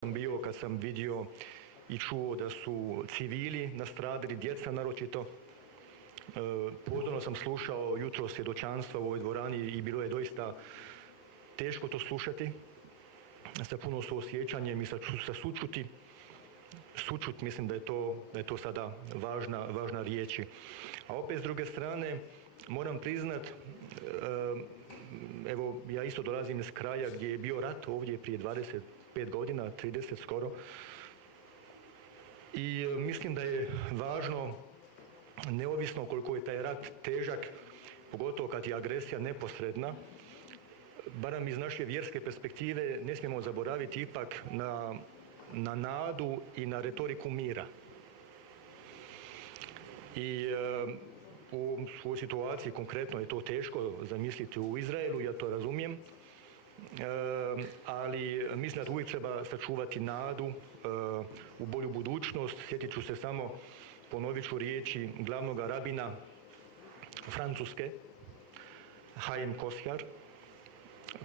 sam bio kad sam vidio i čuo da su civili nastradali, djeca naročito. Pozorno sam slušao jutros svjedočanstva u ovoj dvorani i bilo je doista teško to slušati, sa puno suosjećanjem i sa sućuti. Sućut, mislim da je to sada važna riječ. A opet s druge strane moram priznat, evo ja isto dolazim iz kraja gdje je bio rat ovdje prije 25 godina, 30 skoro. I mislim da je važno, neovisno koliko je taj rat težak, pogotovo kad je agresija neposredna, barem iz naše vjerske perspektive ne smijemo zaboraviti ipak na nadu i na retoriku mira. I u ovoj situaciji konkretno je to teško zamisliti u Izraelu, ja to razumijem, ali mislim da uvijek treba sačuvati nadu u bolju budućnost. Sjetit ću se samo, ponovit ću riječi glavnog rabina Francuske, Haim Kosjar,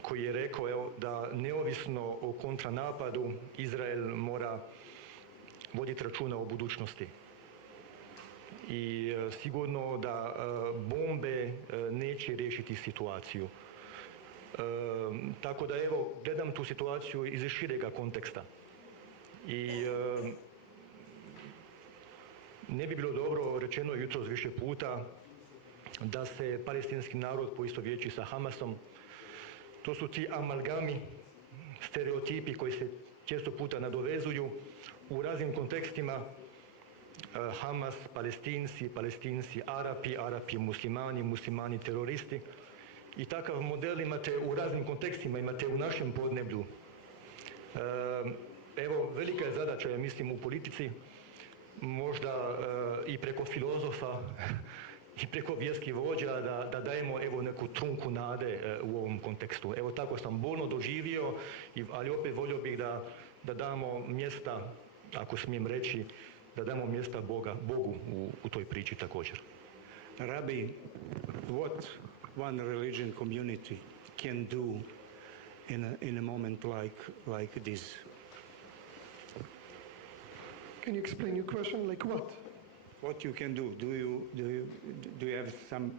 koji je rekao da neovisno o kontranapadu Izrael mora voditi računa o budućnosti. I sigurno da bombe neće riješiti situaciju. Tako da evo, gledam tu situaciju iz širega konteksta. I ne bi bilo dobro, rečeno jutros više puta, da se palestinski narod poistovjeći sa Hamasom. To su ti amalgami, stereotipi koji se često puta nadovezuju u raznim kontekstima. Hamas, Palestinci, Arapi, muslimani, teroristi. I takav model imate u raznim kontekstima, imate u našem podneblju. Evo, velika je zadaća, ja mislim, u politici, možda i preko filozofa i preko vjerskih vođa da dajemo evo neku trunku nade u ovom kontekstu. Evo tako sam bolno doživio, ali opet volio bih da damo mjesta, ako smijem reći, da damo mjesta Bogu u toj priči također. Rabbi, what one religion community can do in a moment like this? Can you explain your question? Like what? What you can do? Do you have some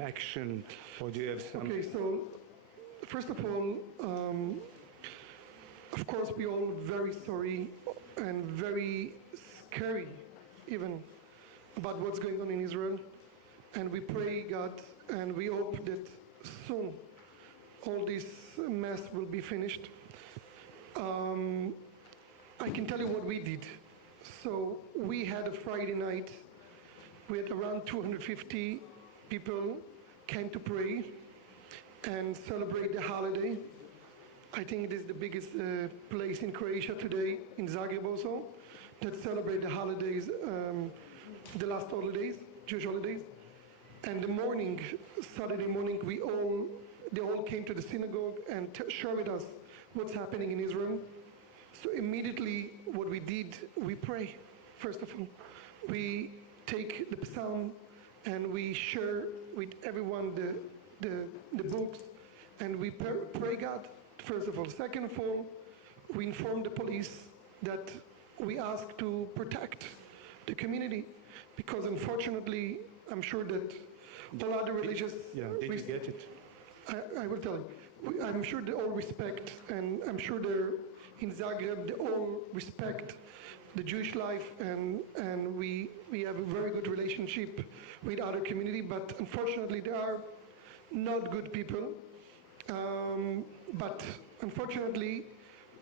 action, or do you have some? Okay, so first of all, of course, we all very sorry and very scary, even about what's going on in Israel, and we pray God, and we hope that soon all this mess will be finished. I can tell you what we did. So we had a Friday night. We had around 250 people came to pray and celebrate the holiday. I think it is the biggest place in Croatia today, in Zagreb also, that celebrate the holidays, the last holidays, Jewish holidays. And the morning, Saturday morning, they all came to the synagogue and shared with us what's happening in Israel. So immediately what we did, we pray, first of all. We take the psalm and we share with everyone the books, and we pray God, first of all. Second of all, we inform the police that we ask to protect the community, because unfortunately, I'm sure that all other religious... Yeah, did you get it? I will tell you. I'm sure they all respect, and I'm sure they're in Zagreb, they all respect the Jewish life, and we have a very good relationship with other community, but unfortunately there are not good people. But unfortunately,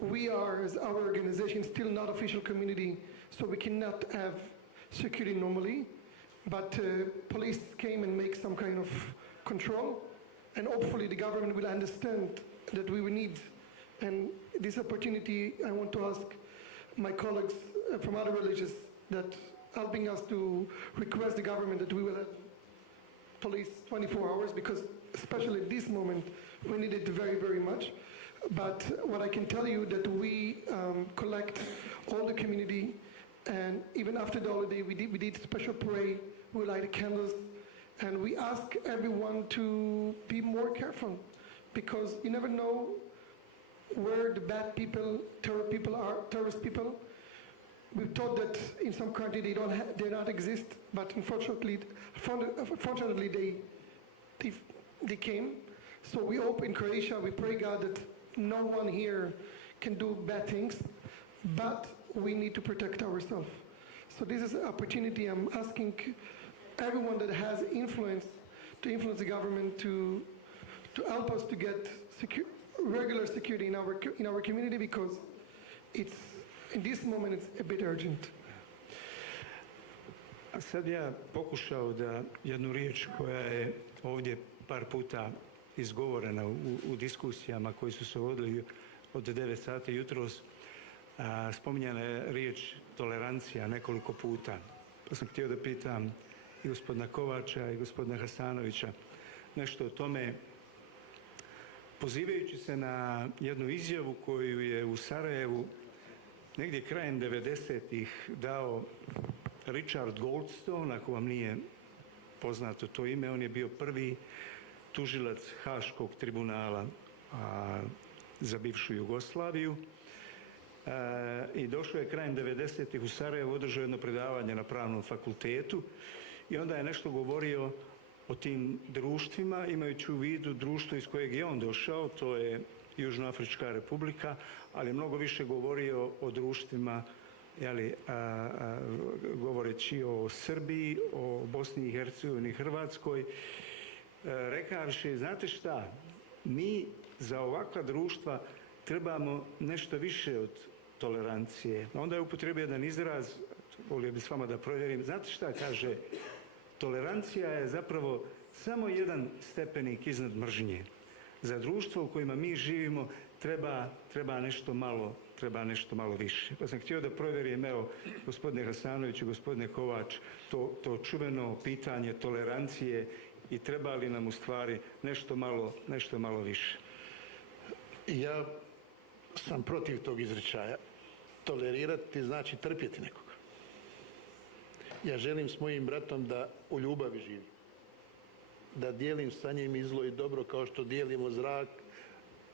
we are, as our organization, still not official community, so we cannot have security normally. But police came and make some kind of control, and hopefully the government will understand that we will need. And this opportunity, I want to ask my colleagues from other religions that helping us to request the government that we will have police 24 hours, because especially at this moment, we need it very, very much. But what I can tell you that we collect all the community, and even after the holiday, we did special pray, we light candles, and we ask everyone to be more careful, because you never know where the bad people, terrorist people. We've thought that in some country they not exist, but unfortunately they came. So we hope in Croatia, we pray God that no one here can do bad things, but we need to protect ourselves. So this is an opportunity. I'm asking everyone that has influence to influence the government to help us to get regular security in our community, because it's in this moment it's a bit urgent. A sad ja pokušao da jednu riječ koja je ovdje par puta izgovorena u diskusijama koji su se vodili od 9 sati jutros, spominjana je riječ tolerancija nekoliko puta. Pa sam htio da pitam i gospodina Kovača i gospodina Hasanovića nešto o tome, pozivajući se na jednu izjavu koju je u Sarajevu negdje krajem 90-ih dao Richard Goldstone, ako vam nije poznato to ime. On je bio prvi tužilac Haškog tribunala za bivšu Jugoslaviju i došao je krajem 90-ih u Sarajevo, održao jedno predavanje na Pravnom fakultetu i onda je nešto govorio o tim društvima, imajući u vidu društvo iz kojeg je on došao, to je Južnoafrička republika, ali mnogo više govorio o društvima, govoreći o Srbiji, o Bosni i Hercegovini, Hrvatskoj, rekavši, znate šta, mi za ovakva društva trebamo nešto više od tolerancije. Onda je upotrijebio jedan izraz, volio bi s vama da provjerim, znate šta kaže, tolerancija je zapravo samo jedan stepenik iznad mržnje. Za društvo u kojima mi živimo treba nešto malo više. Pa sam htio da provjerim, evo, gospodine Hasanović i gospodine Kovač, to čuveno pitanje tolerancije i treba li nam u stvari nešto malo više. Ja sam protiv tog izričaja. Tolerirati znači trpjeti nekoga. Ja želim s mojim bratom da u ljubavi živim. Da dijelim sa njim i zlo i dobro kao što dijelimo zrak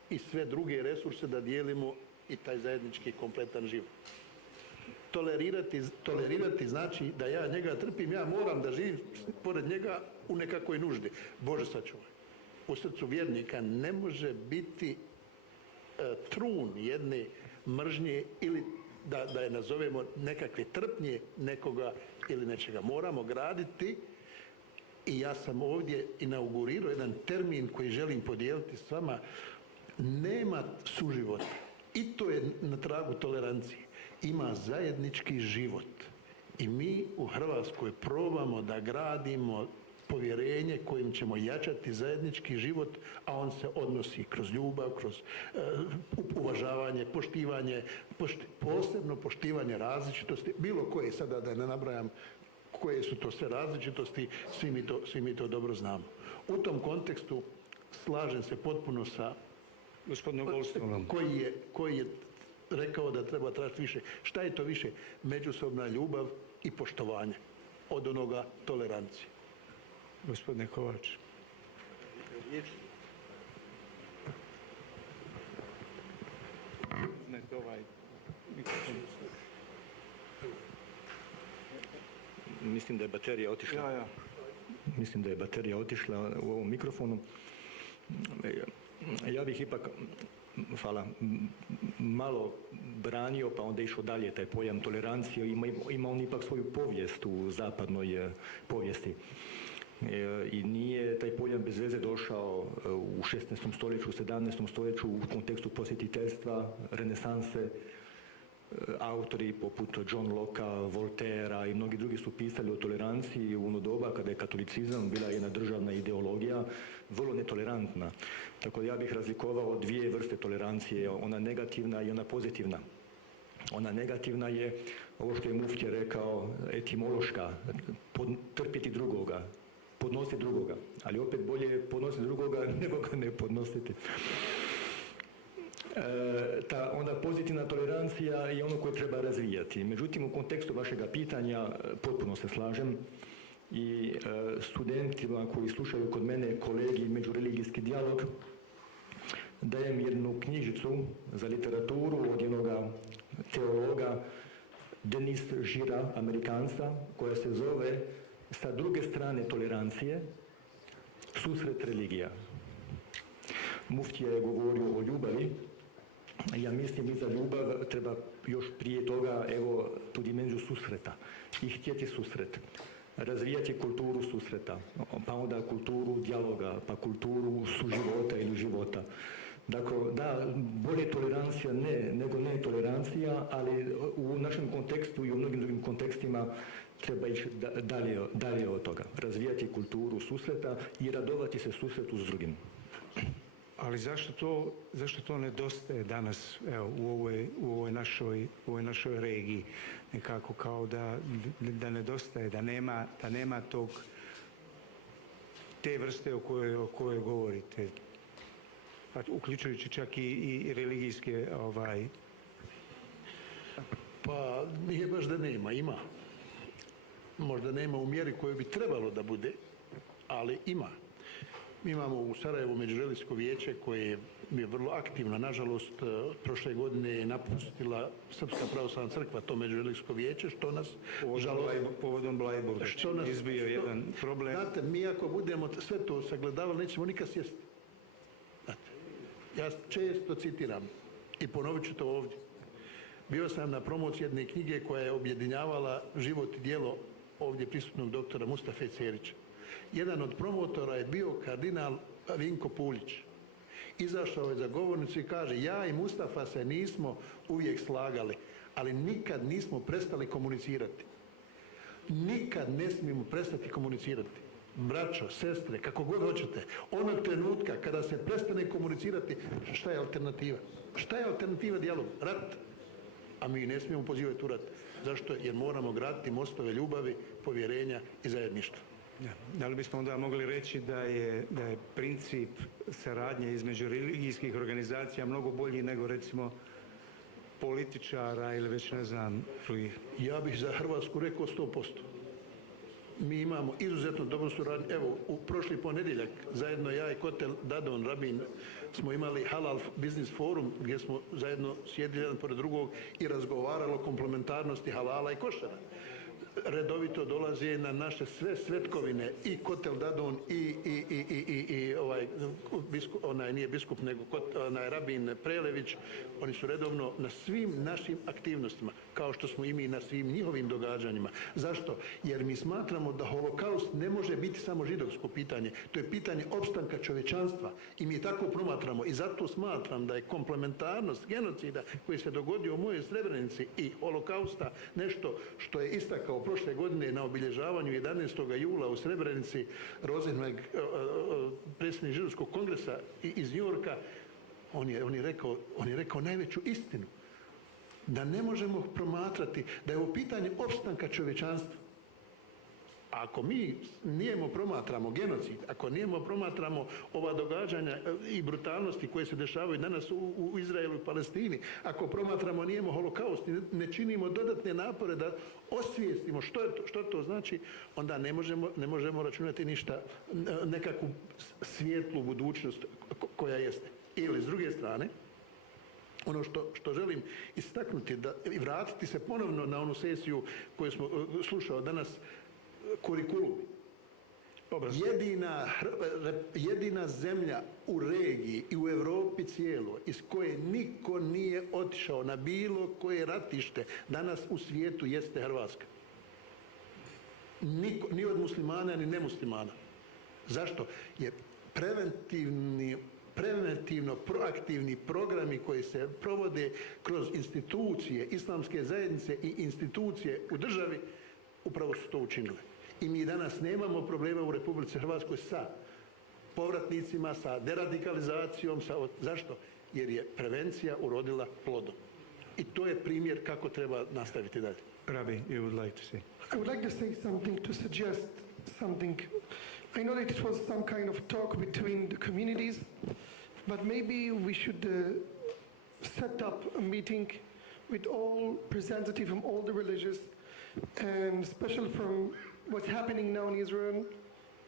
i sve druge resurse, da dijelimo i taj zajednički kompletan život. Tolerirati znači da ja njega trpim, ja moram da živim pored njega u nekakvoj nuždi. Bože sačuvaj. U srcu vjernika ne može biti trun jedne mržnje ili da je nazovemo nekakve trpnje nekoga ili nečega. Moramo graditi, i ja sam ovdje inaugurirao jedan termin koji želim podijeliti s vama, nema suživota. I to je na tragu tolerancije. Ima zajednički život. I mi u Hrvatskoj probamo da gradimo povjerenje kojim ćemo jačati zajednički život, a on se odnosi kroz ljubav, kroz uvažavanje, poštivanje, posebno poštivanje različitosti, bilo koje, sada da ne nabrajam koje su to sve različitosti, svi mi to dobro znamo. U tom kontekstu slažem se potpuno sa gospodinom Goldstoneom koji je rekao da treba tražiti više. Šta je to više? Međusobna ljubav i poštovanje. Od onoga tolerancije. Gospodine Kovač. Mislim da je baterija otišla. Mislim da je baterija otišla u ovom mikrofonu. Ja bih ipak, malo branio, pa onda išao dalje taj pojam tolerancije. Ima on ipak svoju povijest u zapadnoj povijesti. I nije taj pojam bez veze došao u 16. stoljeću, u 17. stoljeću u kontekstu posjetiteljstva, renesanse. Autori poput John Locke-a, Voltairea i mnogi drugi su pisali o toleranciji u ono doba kada je katolicizam bila jedna državna ideologija, vrlo netolerantna. Tako da ja bih razlikovao dvije vrste tolerancije, ona negativna i ona pozitivna. Ona negativna je, ovo što je Muftija rekao, etimološka, trpiti drugoga, podnositi drugoga, ali opet bolje je podnositi drugoga nego ga ne podnositi. Ta onda pozitivna tolerancija je ono koje treba razvijati. Međutim, u kontekstu vašega pitanja potpuno se slažem i studentima koji slušaju kod mene kolegij međureligijski dijalog, dajem jednu knjižicu za literaturu od jednoga teologa Denis Žira, Amerikanca, koja se zove Sa druge strane tolerancije, susret religija. Muftija je govorio o ljubavi. Ja mislim i za ljubav treba još prije toga evo tu dimenziju susreta i htjeti susret. Razvijati kulturu susreta, pa onda kulturu dijaloga, pa kulturu suživota ili života. Dakle, da, bolje tolerancija nego ne tolerancija, ali u našem kontekstu i u mnogim drugim kontekstima treba ići dalje od toga. Razvijati kulturu susreta i radovati se susretu s drugim. Ali zašto to nedostaje danas evo, u ovoj našoj regiji? Nekako kao da nedostaje, da nema te vrste o kojoj govorite. Uključujući čak i religijske Pa nije baš da nema, ima. Možda nema u mjeri koju bi trebalo da bude, ali ima. Mi imamo u Sarajevu Međureligijsko vijeće koje je vrlo aktivno. Nažalost, prošle godine je napustila Srpska pravoslavna crkva to Međureligijsko vijeće, što nas povodom Blajburga izbio jedan problem. Znate, mi ako budemo sve to sagledavali, nećemo nikad sjesti. Znate, ja često citiram i ponovit ću to ovdje. Bio sam na promociji jedne knjige koja je objedinjavala život i djelo ovdje prisutnog doktora Mustafe Cerića. Jedan od promotora je bio kardinal Vinko Puljić. Izašao je za govornicu i kaže: ja i Mustafa se nismo uvijek slagali, ali nikad nismo prestali komunicirati. Nikad ne smijemo prestati komunicirati. Braćo, sestre, kako god hoćete, onog trenutka kada se prestane komunicirati, šta je alternativa? Šta je alternativa dijalogu? Rat. A mi ne smijemo pozivati u rat. Zašto? Jer moramo graditi mostove ljubavi, povjerenja i zajedništva. Da li bismo onda mogli reći da je princip saradnje između religijskih organizacija mnogo bolji nego recimo političara ili već ne znam drugih? Ja bih za Hrvatsku rekao 100%. Mi imamo izuzetno dobru suradnju. Evo, u prošli ponedjeljak zajedno ja i Kotel Dadon Rabin smo imali Halal Business Forum gdje smo zajedno sjedili jedan pored drugog i razgovarali o komplementarnosti halala i košara. Redovito dolaze na naše sve svetkovine i Kotel Dadon i nije biskup nego Rabin Prelević. Oni su redovno na svim našim aktivnostima, kao što smo i mi na svim njihovim događanjima. Zašto? Jer mi smatramo da holokaust ne može biti samo židovsko pitanje. To je pitanje opstanka čovječanstva i mi je tako promatramo i zato smatram da je komplementarnost genocida koji se dogodio u mojoj Srebrenici i holokausta nešto što je istakao prošle godine na obilježavanju 11. jula u Srebrenici Rosenberg, predsjednik židovskog kongresa iz New Yorka. On je rekao najveću istinu. Da ne možemo promatrati da je ovo pitanje opstanka čovječanstva. Ako mi nijemo promatramo genocid, ako nijemo promatramo ova događanja i brutalnosti koje se dešavaju danas u Izraelu i Palestini, ako promatramo nijemo holokaust i ne činimo dodatne napore da osvijestimo što to znači, onda ne možemo računati ništa, nekakvu svijetlu budućnost koja jeste. Ili s druge strane, ono što želim istaknuti i vratiti se ponovno na onu sesiju koju smo slušao danas, kurikulum. Jedina zemlja u regiji i u Europi cijeloj iz koje niko nije otišao na bilo koje ratište danas u svijetu jeste Hrvatska. Ni od muslimana ni nemuslimana. Zašto? Jer preventivno proaktivni programi koji se provode kroz institucije, islamske zajednice i institucije u državi upravo su to učinile. I mi danas nemamo problema u Republici Hrvatskoj sa povratnicima, sa deradikalizacijom. Zašto? Jer je prevencija urodila plodom. I to je primjer kako treba nastaviti dalje. Rabbi, you would like to say? I would like to say something, to suggest something. I know that it was some kind of talk between the communities, but maybe we should set up a meeting with all representatives from all the religions, and especially from what's happening now in Israel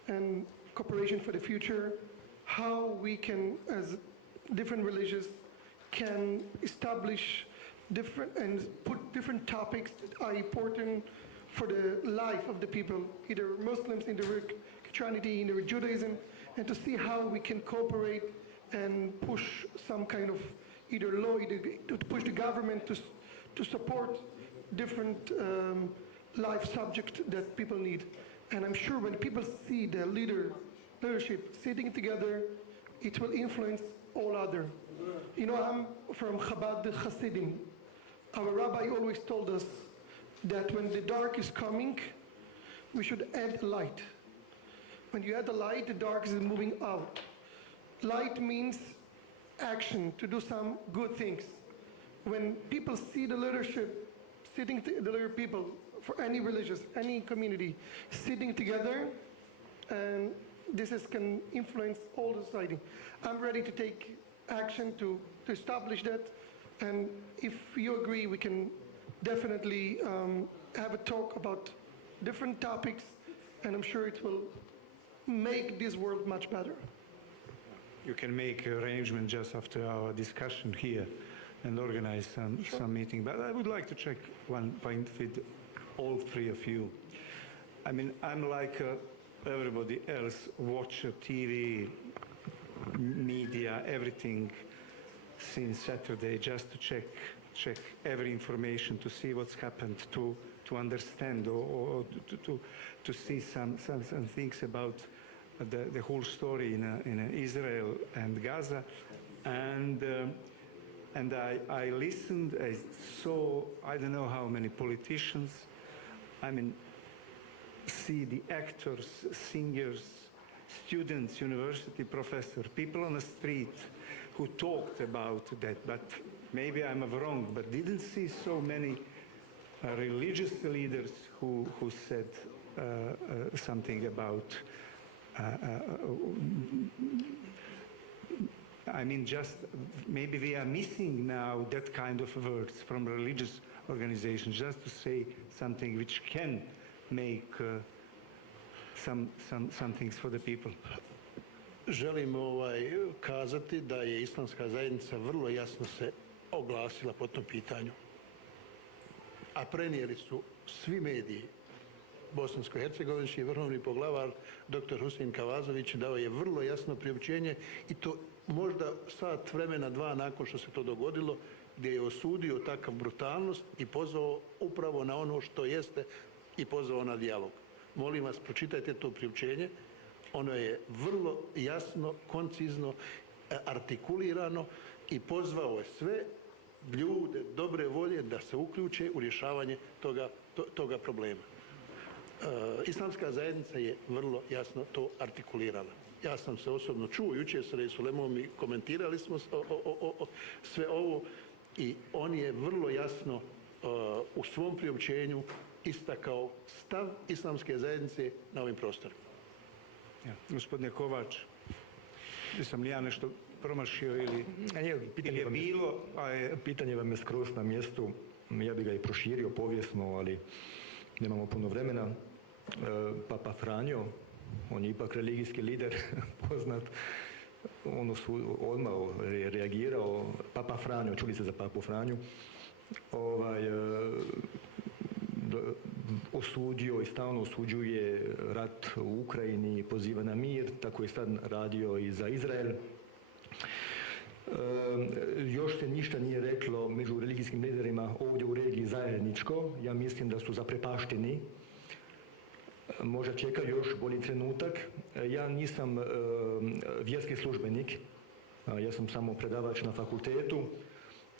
and cooperation for the future, how we can, as different religions can establish different and put different topics that are important for the life of the people, either Muslims, either Christianity, either Judaism, and to see how we can cooperate and push some kind of either law, either to push the government to support different life subjects that people need. And I'm sure when people see the leadership sitting together, it will influence all other. You know, I'm from Chabad Hasidim. Our rabbi always told us that when the dark is coming, we should add light. When you add the light, the dark is moving out. Light means action, to do some good things. When people see the leadership, the leader people, for any religious, any community, sitting together, and can influence all the society. I'm ready to take action to establish that, and if you agree, we can definitely have a talk about different topics, and I'm sure it will make this world much better. You can make arrangement just after our discussion here and organize some meeting. But I would like to check one point with all three of you. I mean, I'm like everybody else, watch TV, media, everything since Saturday, just to check every information, to see what's happened, to understand or to see some things about the whole story in Israel and Gaza, and I listened. I saw I don't know how many politicians. I mean, see the actors, singers, students, university professors, people on the street who talked about that. But maybe I'm wrong, but didn't see so many religious leaders who said something about. I mean, just maybe we are missing now that kind of words from religious organizations, just to say something which can make some things for the people. Želim kazati da je islamska zajednica vrlo jasno se oglasila po tom pitanju, a prenijeli su svi mediji. Bosansko-hercegovički vrhovni poglavar dr. Husein Kavazović dao je vrlo jasno priopćenje, i to možda sat vremena, dva nakon što se to dogodilo, gdje je osudio takav brutalnost i pozvao upravo na ono što jeste i pozvao na dijalog. Molim vas, pročitajte to priopćenje. Ono je vrlo jasno, koncizno, artikulirano i pozvao je sve ljude dobre volje da se uključe u rješavanje toga problema. Islamska zajednica je vrlo jasno to artikulirala. Ja sam se osobno čuo jučer s Resulemom i komentirali smo sve ovo, i on je vrlo jasno u svom priopćenju istakao stav islamske zajednice na ovim prostorima. Ja, gospodine Kovač, jesam li ja nešto promašio ili je bilo? Pitanje vam je skroz na mjestu, ja bi ga i proširio povijesno, ali nemamo puno vremena. Papa Franjo, on je ipak religijski lider poznat, on odmah reagirao. Papa Franjo, čuli ste za Papu Franju, osudio i stalno osuđuje rat u Ukrajini, poziva na mir, tako je sad radio i za Izrael. Još se ništa nije reklo među religijskim liderima ovdje u regiji zajedničko. Ja mislim da su zaprepašteni. Možda čekaju još bolji trenutak. Ja nisam vjerski službenik, ja sam samo predavač na fakultetu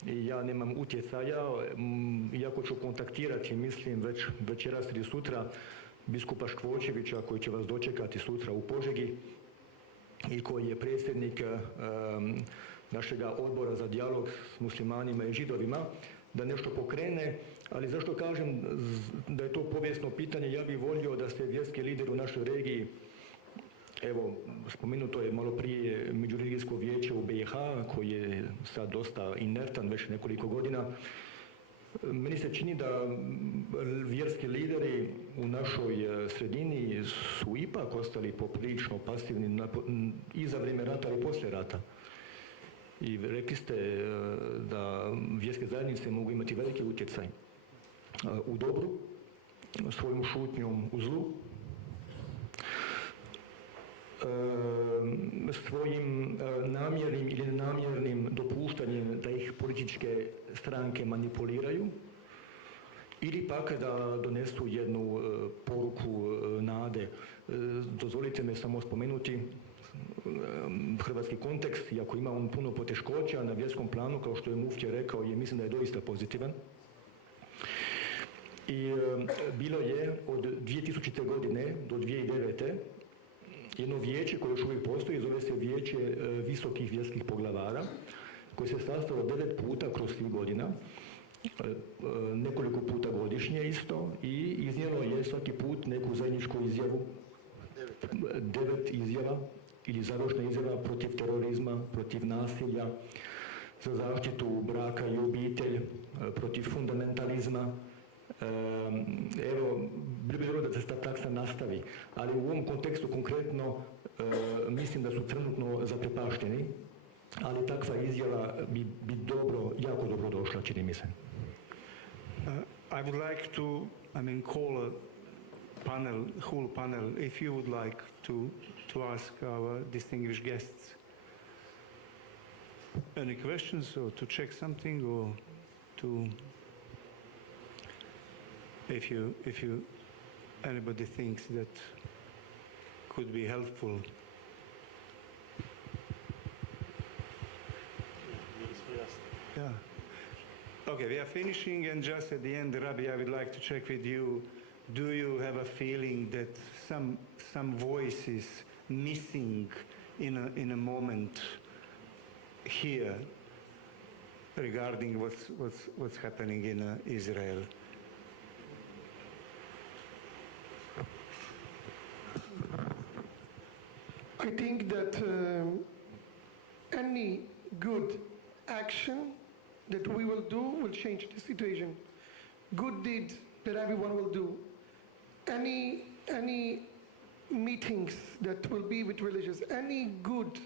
i ja nemam utjecaja, iako ću kontaktirati, mislim, već večeras ili sutra biskupa Škvočevića, koji će vas dočekati sutra u Požegi i koji je predsjednik našega odbora za dijalog s muslimanima i židovima, da nešto pokrene. Ali zašto kažem da je to povijesno pitanje? Ja bih volio da se vjerski lideri u našoj regiji, evo, spomenuto je malo prije Međureligijsko vijeće u BiH, koji je sad dosta inertan već nekoliko godina. Meni se čini da vjerski lideri u našoj sredini su ipak ostali poprilično pasivni i za vrijeme rata i poslije rata. I rekli ste da vjerske zajednice mogu imati veliki utjecaj u dobru, svojom šutnjom u zlu, svojim namjernim ili nenamjernim dopuštanjem da ih političke stranke manipuliraju, ili pak da donesu jednu poruku nade. Dozvolite me samo spomenuti hrvatski kontekst, iako ima on puno poteškoća na vjerskom planu, kao što je muftija rekao, mislim da je doista pozitivan. I bilo je od 2000. godine do 2009. jedno vijeće koje još uvijek postoji, zove se Vijeće visokih vjerskih poglavara, koje se sastalo 9 puta kroz svih godina, nekoliko puta godišnje isto, i iznijelo je svaki put neku zajedničku izjavu, 9 izjava ili završna izjava protiv terorizma, protiv nasilja, za zaštitu braka i obitelj, protiv fundamentalizma. Evo, bilo bi dobro da se ta taksa nastavi, ali u ovom kontekstu konkretno mislim da su trenutno zaprepašteni, ali takva izjava bi dobro, jako dobro došla, čini mi se. I would like to, call a panel, whole panel, if you would like to ask our distinguished guests any questions or to check something or to, if you anybody thinks that could be helpful. Yeah. Okay, we are finishing, and just at the end, Rabbi, I would like to check with you. Do you have a feeling that some voice is missing in a moment here regarding what's happening in Israel? I think that any good action that we will do will change the situation. Good deed that everyone will do. Any meetings that will be with religious, any good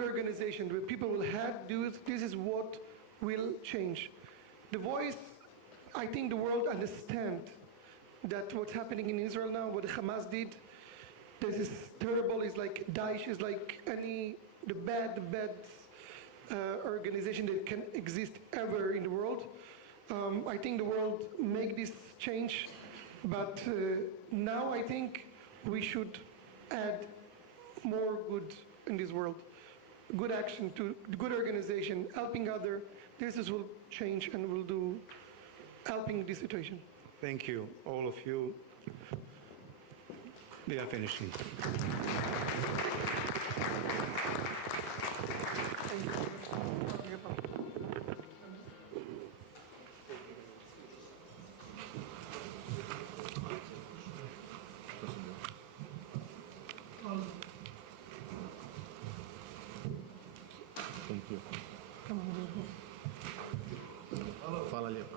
organization where people will have do it, this is what will change. The voice, I think the world understand that what's happening in Israel now, what Hamas did, this is terrible. It's like Daesh is like the bad organization that can exist ever in the world. I think the world make this change, but now I think we should add more good in this world. Good action, to good organization, helping other. This will change and will do helping this situation. Thank you, all of you. We are finishing. Hvala lijepa.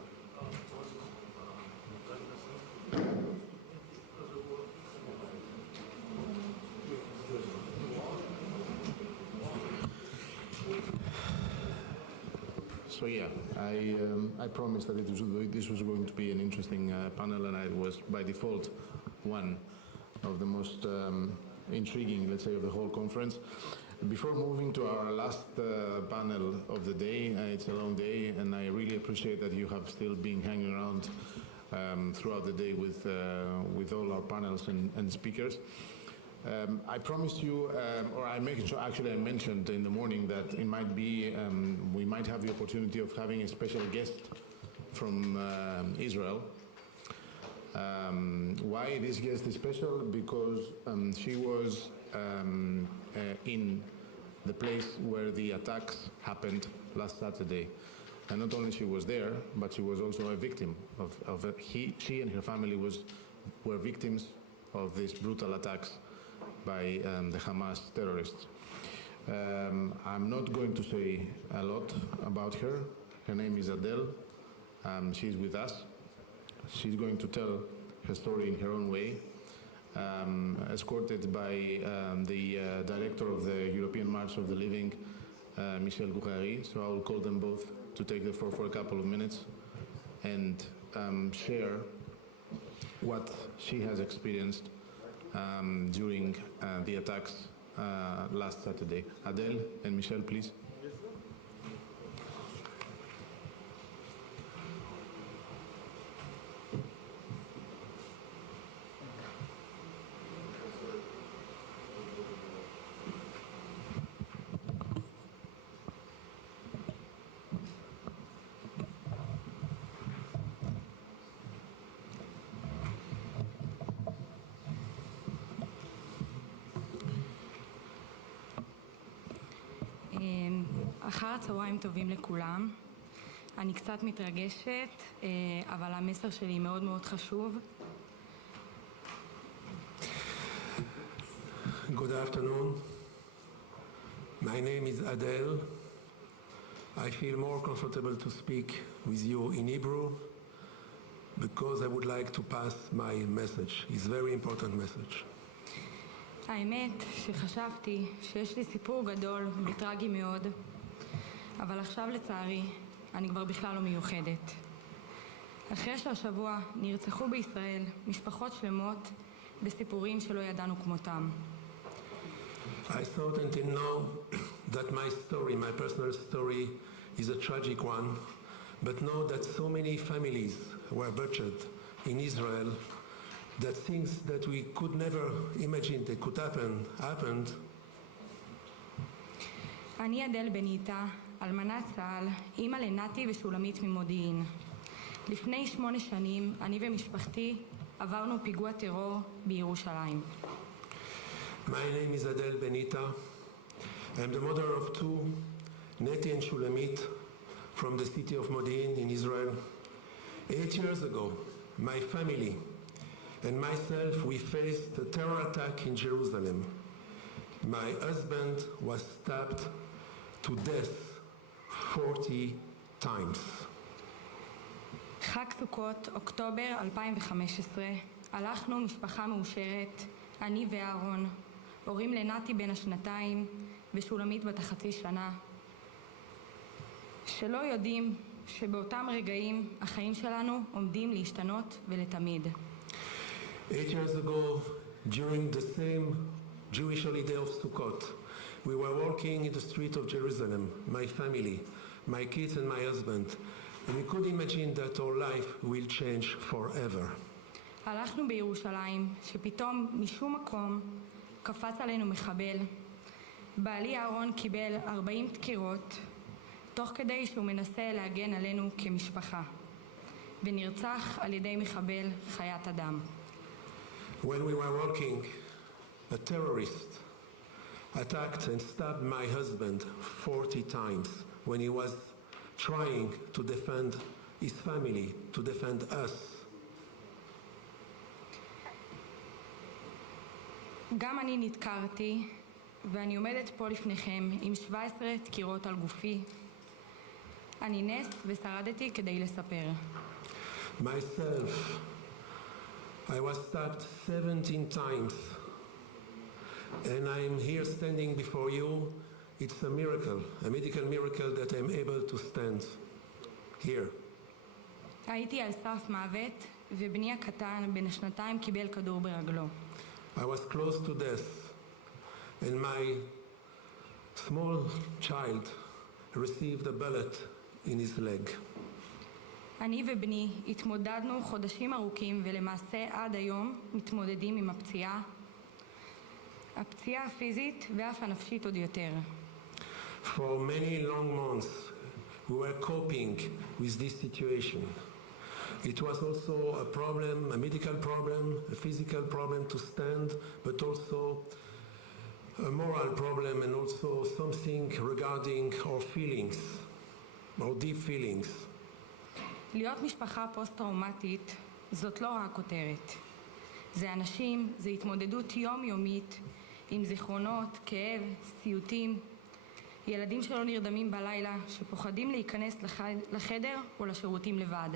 So yeah, I promised that this was going to be an interesting panel, and it was by default one of the most intriguing, let's say, of the whole conference. Before moving to our last panel of the day, it's a long day, and I really appreciate that you have still been hanging around throughout the day with all our panels and speakers. I promised you, or I mentioned in the morning that it might be, we might have the opportunity of having a special guest from Israel. Why this guest is special? Because she was in the place where the attacks happened last Saturday. And not only she was there, but she was also a victim of she and her family were victims of these brutal attacks by the Hamas terrorists. I'm not going to say a lot about her. Her name is Adele. She's with us. She's going to tell her story in her own way, escorted by the director of the European March of the Living, Michelle Goughari. So I will call them both to take the floor for a couple of minutes and share what she has experienced during the attacks last Saturday. Adele and Michelle, please. אחר הצהריים טובים לכולם. אני קצת מתרגשת, אבל המסר שלי מאוד מאוד חשוב. Good afternoon. My name is Adele. I feel more comfortable to speak with you in Hebrew because I would like to pass my message. It's a very important message. האמת שחשבתי שיש לי סיפור גדול וטרגי מאוד, אבל עכשיו לצערי אני כבר בכלל לא מיוחדת. אחרי שהשבוע נרצחו בישראל משפחות שלמות בסיפורים שלא ידענו כמותם. I thought until now that my story, my personal story, is a tragic one, but know that so many families were butchered in Israel that things that we could never imagine that could happen, happened. אני אדל בניטה, אלמנת צה"ל, אימא לנתי ושולמית ממודיעין. לפני 8 שנים, אני ומשפחתי עברנו פיגוע טרור בירושלים. My name is Adele Benita. I'm the mother of 2, Neti and Shulamit, from the city of Modi'in in Israel. 8 years ago, my family and myself, we faced a terror attack in Jerusalem. My husband was stabbed to death 40 times. חג סוכות, אוקטובר 2015, הלכנו משפחה מאושרת, אני ואהרון, הורים לנתי בן השנתיים ושולמית בת החצי שנה, שלא יודעים שבאותם רגעים החיים שלנו עומדים להשתנות ולתמיד. 8 years ago, during the same Jewish holiday of Sukkot, we were walking in the street of Jerusalem, my family, my kids and my husband, and we could imagine that our life will change forever. הלכנו בירושלים, שפתאום משום מקום קפץ עלינו מחבל. בעלי אהרון קיבל 40 דקירות, תוך כדי שהוא מנסה להגן עלינו כמשפחה, ונרצח על ידי מחבל חיית אדם. When we were walking, a terrorist attacked and stabbed my husband 40 times when he was trying to defend his family, to defend us. גם אני נדקרתי, ואני עומדת פה לפניכם עם 17 דקירות על גופי. אני נס ושרדתי כדי לספר. Myself, I was stabbed 17 times, and I'm here standing before you. It's a miracle, a medical miracle that I'm able to stand here. הייתי על סף מוות, ובני הקטן בן השנתיים קיבל כדור ברגלו. I was close to death, and my small child received a bullet in his leg. אני ובני התמודדנו חודשים ארוכים, ולמעשה עד היום מתמודדים עם הפציעה הפיזית ואף הנפשית עוד יותר. For many long months, we were coping with this situation. It was also a problem, a medical problem, a physical problem to stand, but also a moral problem and also something regarding our feelings, our deep feelings. להיות משפחה פוסט-טראומטית זאת לא רק כותרת. זה אנשים, זה התמודדות יומיומית עם זיכרונות, כאב, סיוטים, ילדים שלא נרדמים בלילה, שפוחדים להיכנס לחדר או לשירותים לבד.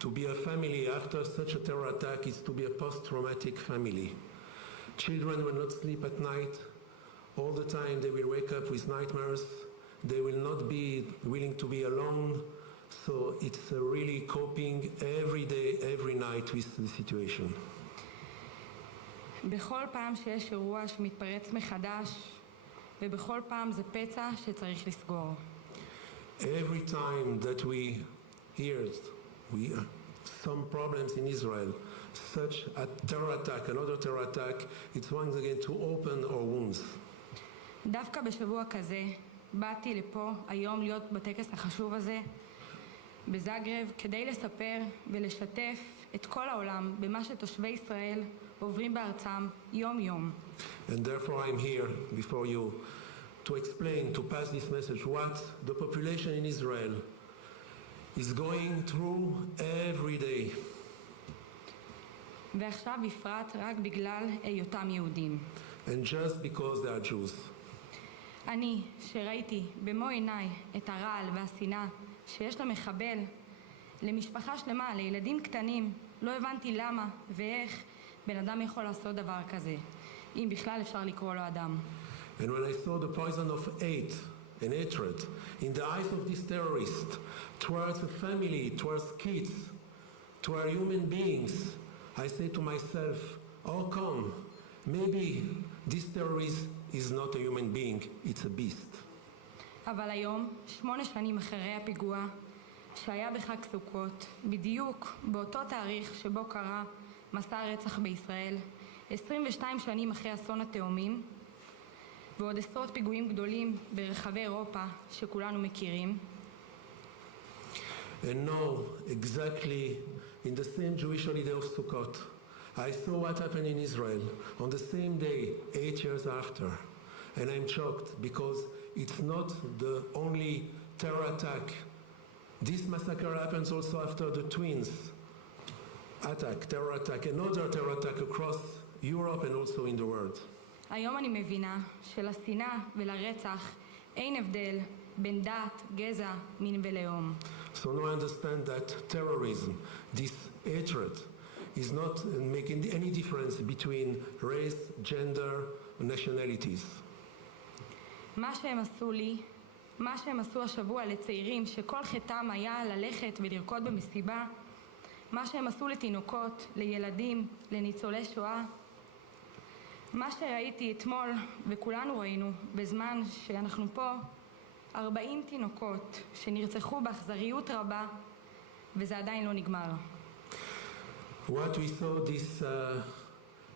To be a family after such a terror attack is to be a post-traumatic family. Children will not sleep at night. All the time they will wake up with nightmares. they will not be willing to be alone. So it's really coping every day, every night with the situation. בכל פעם שיש אירוע שמתפרץ מחדש, ובכל פעם זה פצע שצריך לסגור. Every time that we hear some problems in Israel, such a terror attack, another terror attack, it's once again to open our wounds. דווקא בשבוע כזה באתי לפה היום להיות בטקס החשוב הזה בזאגרב כדי לספר ולשתף את כל העולם במה שתושבי ישראל עוברים בארצם יום-יום. And therefore I'm here before you to explain, to pass this message, what the population in Israel is going through every day. ועכשיו בפרט רק בגלל היותם יהודים. And just because they are Jews. אני, שראיתי במו עיניי את הרעל והשנאה שיש למחבל, למשפחה שלמה, לילדים קטנים, לא הבנתי למה ואיך בן אדם יכול לעשות דבר כזה, אם בכלל אפשר לקרוא לו אדם. And when I saw the poison of hate and hatred in the eyes of this terrorist towards a family, towards kids, towards human beings, I say to myself, how come? Maybe this terrorist is not a human being, it's a beast. אבל היום, 8 שנים אחרי הפיגוע, שהיה בחג סוכות, בדיוק באותו תאריך שבו קרה מסע הרצח בישראל, 22 שנים אחרי אסון התאומים, ועוד עשרות פיגועים גדולים ברחבי אירופה שכולנו מכירים. And now, exactly in the same Jewish holiday of Sukkot, I saw what happened in Israel on the same day, 8 years after. And I'm shocked because it's not the only terror attack. This massacre happens also after the twins attack, terror attack, another terror attack across Europe and also in the world. היום אני מבינה שלשנאה ולרצח אין הבדל בין דת, גזע, מין ולאום. So now I understand that terrorism, this hatred, is not making any difference between race, gender, nationalities. מה שהם עשו השבוע לצעירים שכל חטאם היה ללכת ולרקוד במסיבה, מה שהם עשו לתינוקות, לילדים, לניצולי שואה, מה שראיתי אתמול וכולנו ראינו בזמן שאנחנו פה, 40 תינוקות שנרצחו באכזריות רבה וזה עדיין לא נגמר. What we saw this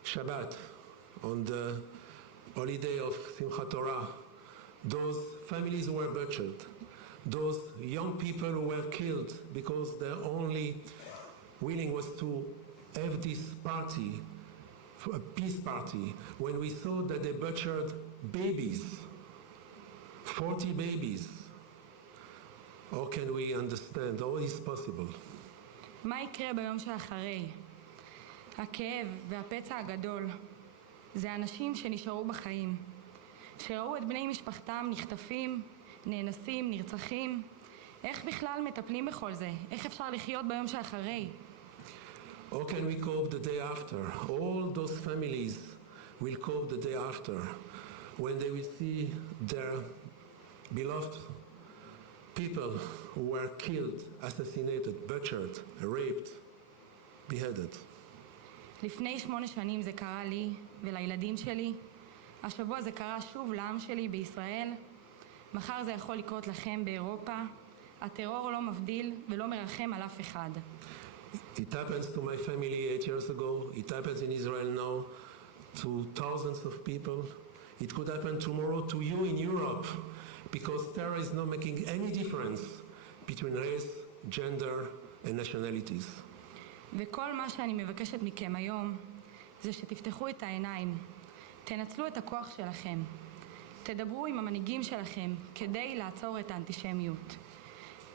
Shabbat on the holiday of Simchat Torah, those families were butchered, those young people who were killed because their only willing was to have this party, a peace party, when we saw that they butchered babies, 40 babies. How can we understand? How is possible? מה יקרה ביום שאחרי? הכאב והפצע הגדול זה אנשים שנשארו בחיים, שראו את בני משפחתם נחטפים, נאנסים, נרצחים. איך בכלל מטפלים בכל זה? איך אפשר לחיות ביום שאחרי? How can we cope the day after? All those families will cope the day after when they will see their beloved people who were killed, assassinated, butchered, raped, beheaded. לפני 8 שנים זה קרה לי ולילדים שלי. השבוע זה קרה שוב לעם שלי בישראל. מחר זה יכול לקרות לכם באירופה. הטרור לא מבדיל ולא מרחם על אף אחד. It happens to my family 8 years ago. It happens in Israel now to thousands of people. It could happen tomorrow to you in Europe because terror is not making any difference between race, gender and nationalities. וכל מה שאני מבקשת מכם היום זה שתפתחו את העיניים. תנצלו את הכוח שלכם. תדברו עם המנהיגים שלכם כדי לעצור את האנטישמיות.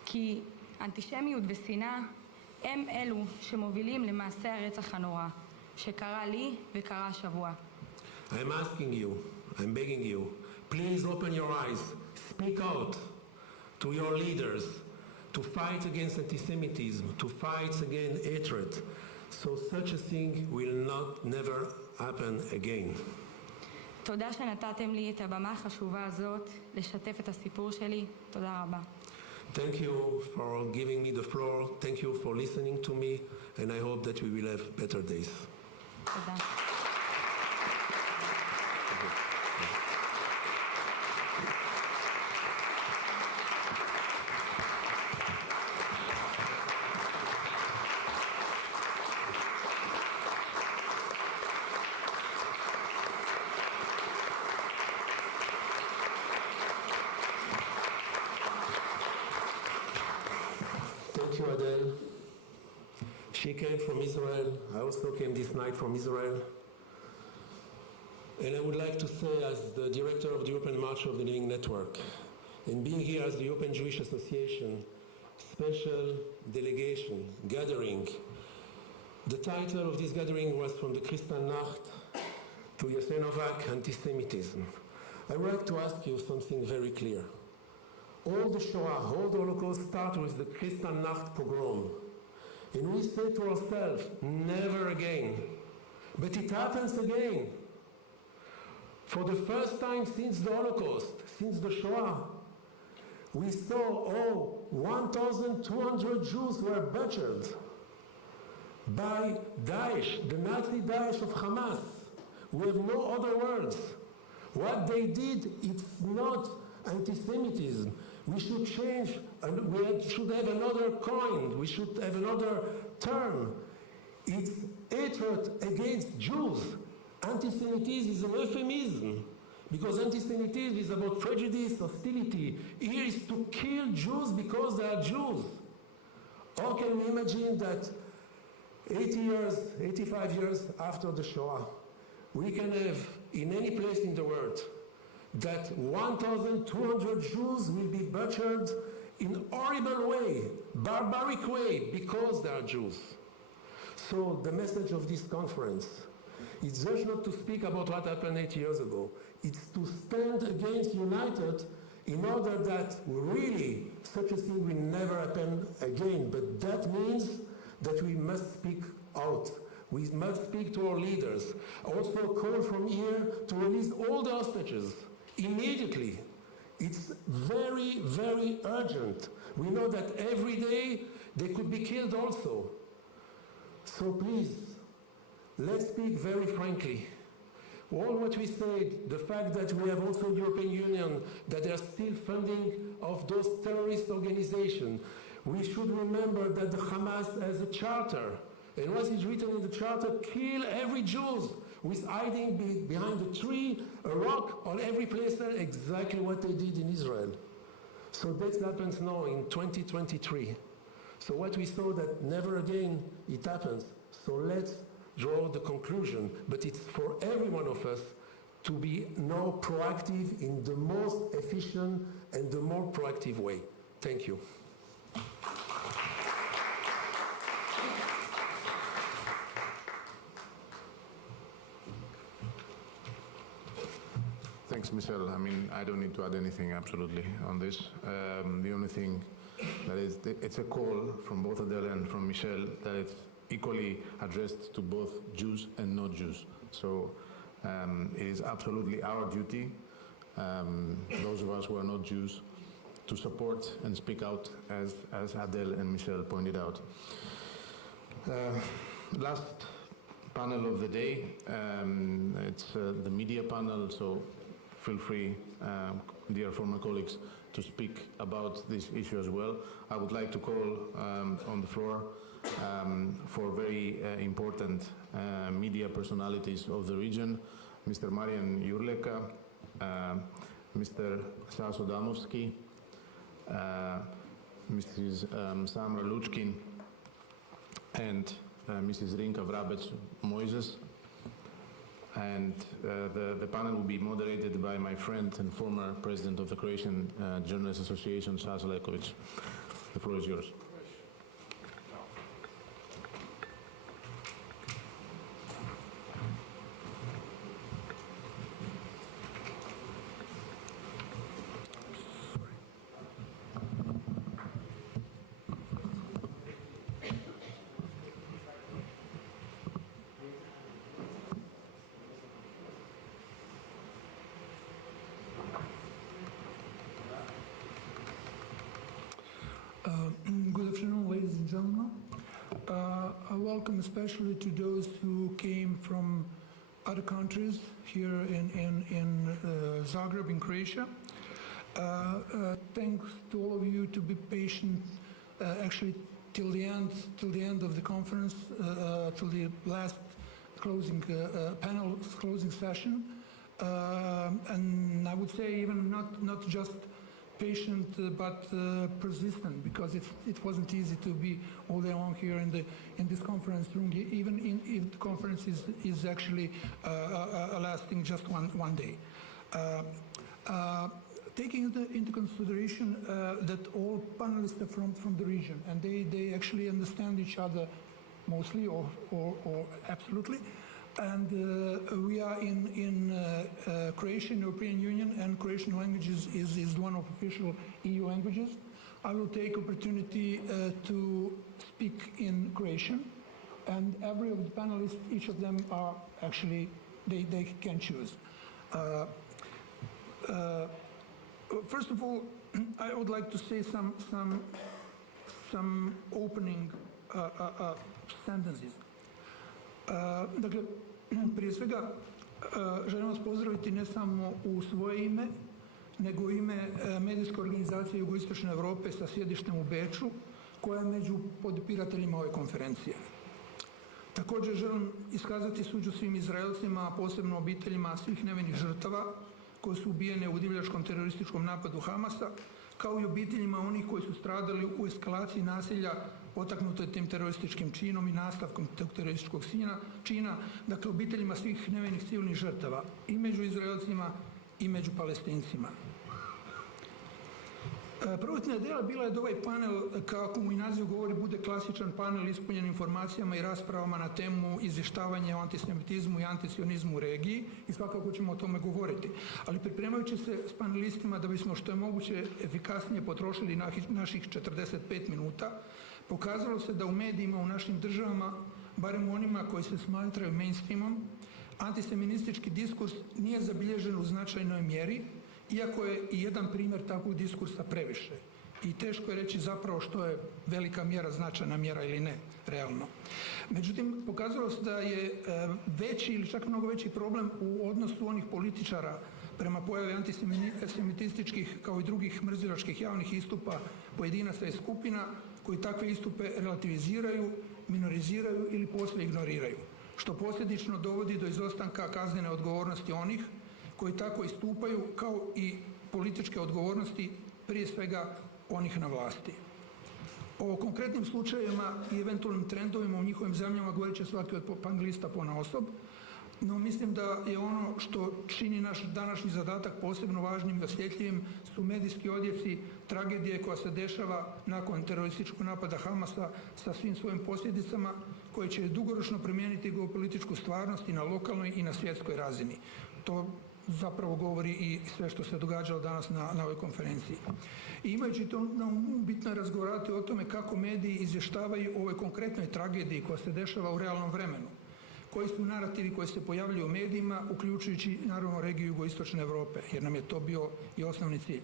כי אנטישמיות ושנאה הם אלו שמובילים למעשה הרצח הנורא שקרה לי וקרה השבוע. I'm asking you, I'm begging you, please open your eyes, speak out to your leaders to fight against antisemitism, to fight against hatred, so such a thing will never happen again. תודה שנתתם לי את הבמה החשובה הזאת לשתף את הסיפור שלי. תודה רבה. Thank you for giving me the floor. Thank you for listening to me, and I hope that we will have better days. תודה. Thank you, Adele. She came from Israel. I also came this night from Israel. And I would like to say, as the director of the European March of the Living Network, and being here as the European Jewish Association, special delegation, gathering, the title of this gathering was From the Kristallnacht to Jasenovac, Anti-Semitism. I would like to ask you something very clear. All the Shoah, all the Holocaust start with the Kristallnacht pogrom. And we say to ourselves, never again. But it happens again. For the first time since the Holocaust, since the Shoah, we saw, 1,200 Jews were butchered by Daesh, the Nazi Daesh of Hamas. We have no other words. What they did, it's not anti-Semitism. We should change, and we should have another coin, we should have another term. It's hatred against Jews. Anti-Semitism is an euphemism, because anti-Semitism is about prejudice, hostility. Here is to kill Jews because they are Jews. How can we imagine that 80 years, 85 years after the Shoah, we can have in any place in the world that 1,200 Jews will be butchered in horrible way, barbaric way, because they are Jews. So the message of this conference is just not to speak about what happened 8 years ago. It's to stand against united in order that really such a thing will never happen again. But that means that we must speak out. We must speak to our leaders. Also call from here to release all the hostages immediately. It's very, very urgent. We know that every day they could be killed also. So please, let's speak very frankly. All what we said, the fact that we have also European Union, that they are still funding of those terrorist organizations. We should remember that the Hamas has a charter. And what is written in the charter, kill every Jew who is hiding behind a tree, a rock, or every place there, exactly what they did in Israel. So that happens now in 2023. So what we saw that never again it happens. So let's draw the conclusion, but it's for every one of us to be now proactive in the most efficient and the more proactive way. Thank you. Thanks, Michel. I mean, I don't need to add anything absolutely on this. The only thing that is, it's a call from both Adele and from Michel that it's equally addressed to both Jews and not Jews. So it is absolutely our duty, those of us who are not Jews, to support and speak out, as Adele and Michel pointed out. Last panel of the day, it's the media panel, so feel free, dear former colleagues, to speak about this issue as well. I would like to call on the floor for very important media personalities of the region, Mr. Marian Jurleka, Mr. Saso Damovsky, Mrs. Samra Luchkin, and Mrs. Rinka Vrabec-Moises. And the panel will be moderated by my friend and former president of the Croatian Journalists Association, Sasa Lekovic. The floor is yours. Good afternoon, ladies and gentlemen. I welcome especially to those who came from other countries here in Zagreb, in Croatia. Thanks to all of you to be patient, actually till the end of the conference, till the last closing panel, closing session. And I would say even not just patient, but persistent, because it wasn't easy to be all day long here in this conference room, even if the conference is actually lasting just one day. Taking into consideration that all panelists are from the region, and they actually understand each other mostly or absolutely. And we are in Croatian European Union, and Croatian languages is one of official EU languages. I will take opportunity to speak in Croatian, and every of the panelists, each of them are actually, they can choose. First of all, I would like to say some opening sentences. Dakle, prije svega želim vas pozdraviti ne samo u svoje ime, nego u ime medijske organizacije Jugoistočne Europe sa sjedištem u Beču, koja je među podupirateljima ove konferencije. Također želim iskazati sućut svim Izraelcima, a posebno obiteljima svih nevinih žrtava koje su ubijene u divljačkom terorističkom napadu Hamasa, kao i obiteljima onih koji su stradali u eskalaciji nasilja potaknutoj tim terorističkim činom i nastavkom tog terorističkog čina, dakle obiteljima svih nevinih civilnih žrtava i među Izraelcima i među Palestincima. Prvotna ideja bila je da ovaj panel, kako mu i naziv govori, bude klasičan panel ispunjen informacijama i raspravama na temu izvještavanja o antisemitizmu i antisionizmu u regiji, i svakako ćemo o tome govoriti. Ali pripremajući se s panelistima da bismo što je moguće efikasnije potrošili naših 45 minuta, pokazalo se da u medijima u našim državama, barem u onima koji se smatraju mainstreamom, antisemitistički diskurs nije zabilježen u značajnoj mjeri, iako je i jedan primjer takvog diskursa previše. I teško je reći zapravo što je velika mjera, značajna mjera ili ne, realno. Međutim, pokazalo se da je veći ili čak mnogo veći problem u odnosu onih političara prema pojavi antisemitističkih kao i drugih mrzilačkih javnih istupa pojedinaca i skupina koji takve istupe relativiziraju, minoriziraju ili posve ignoriraju, što posljedično dovodi do izostanka kaznene odgovornosti onih koji tako istupaju, kao i političke odgovornosti, prije svega onih na vlasti. O konkretnim slučajevima i eventualnim trendovima u njihovim zemljama govorit će svaki od panelista ponaosob, no mislim da je ono što čini naš današnji zadatak posebno važnim i osjetljivim su medijski odjeci tragedije koja se dešava nakon terorističkog napada Hamasa sa svim svojim posljedicama koje će dugoročno promijeniti geopolitičku stvarnost i na lokalnoj i na svjetskoj razini. To zapravo govori i sve što se događalo danas na ovoj konferenciji. I imajući to na umu, bitno je razgovarati o tome kako mediji izvještavaju o ovoj konkretnoj tragediji koja se dešava u realnom vremenu, koji su narativi koji se pojavljuju u medijima, uključujući naravno regiju Jugoistočne Europe, jer nam je to bio i osnovni cilj.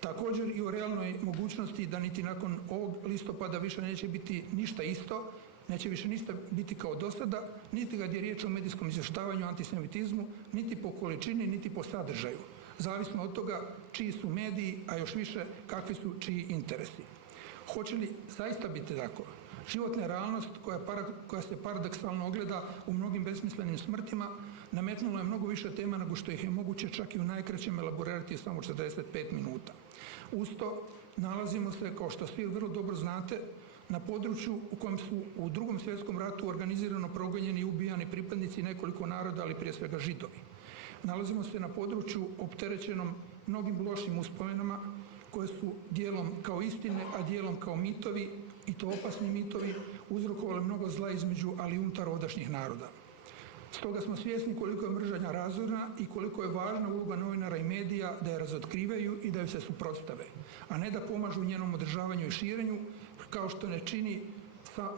Također i o realnoj mogućnosti da niti nakon ovog listopada više neće biti ništa isto, neće više ništa biti kao do sada, niti kad je riječ o medijskom izvještavanju o antisemitizmu, niti po količini, niti po sadržaju. Zavisno od toga čiji su mediji, a još više kakvi su čiji interesi. Hoće li zaista biti tako? Životna realnost koja se paradoksalno ogleda u mnogim besmislenim smrtima nametnula je mnogo više tema nego što ih je moguće čak i u najkraćem elaborirati samo 45 minuta. Uz to nalazimo se, kao što svi vrlo dobro znate, na području u kojem su u Drugom svjetskom ratu organizirano progonjeni i ubijani pripadnici nekoliko naroda, ali prije svega Židovi. Nalazimo se na području opterećenom mnogim lošim uspomenama koje su dijelom kao istine, a dijelom kao mitovi, i to opasni mitovi, uzrokovali mnogo zla između, ali i unutar ovdašnjih naroda. Stoga smo svjesni koliko je mržnja razorna i koliko je važna uloga novinara i medija da je razotkrivaju i da joj se suprotstave, a ne da pomažu njenom održavanju i širenju, kao što ne čini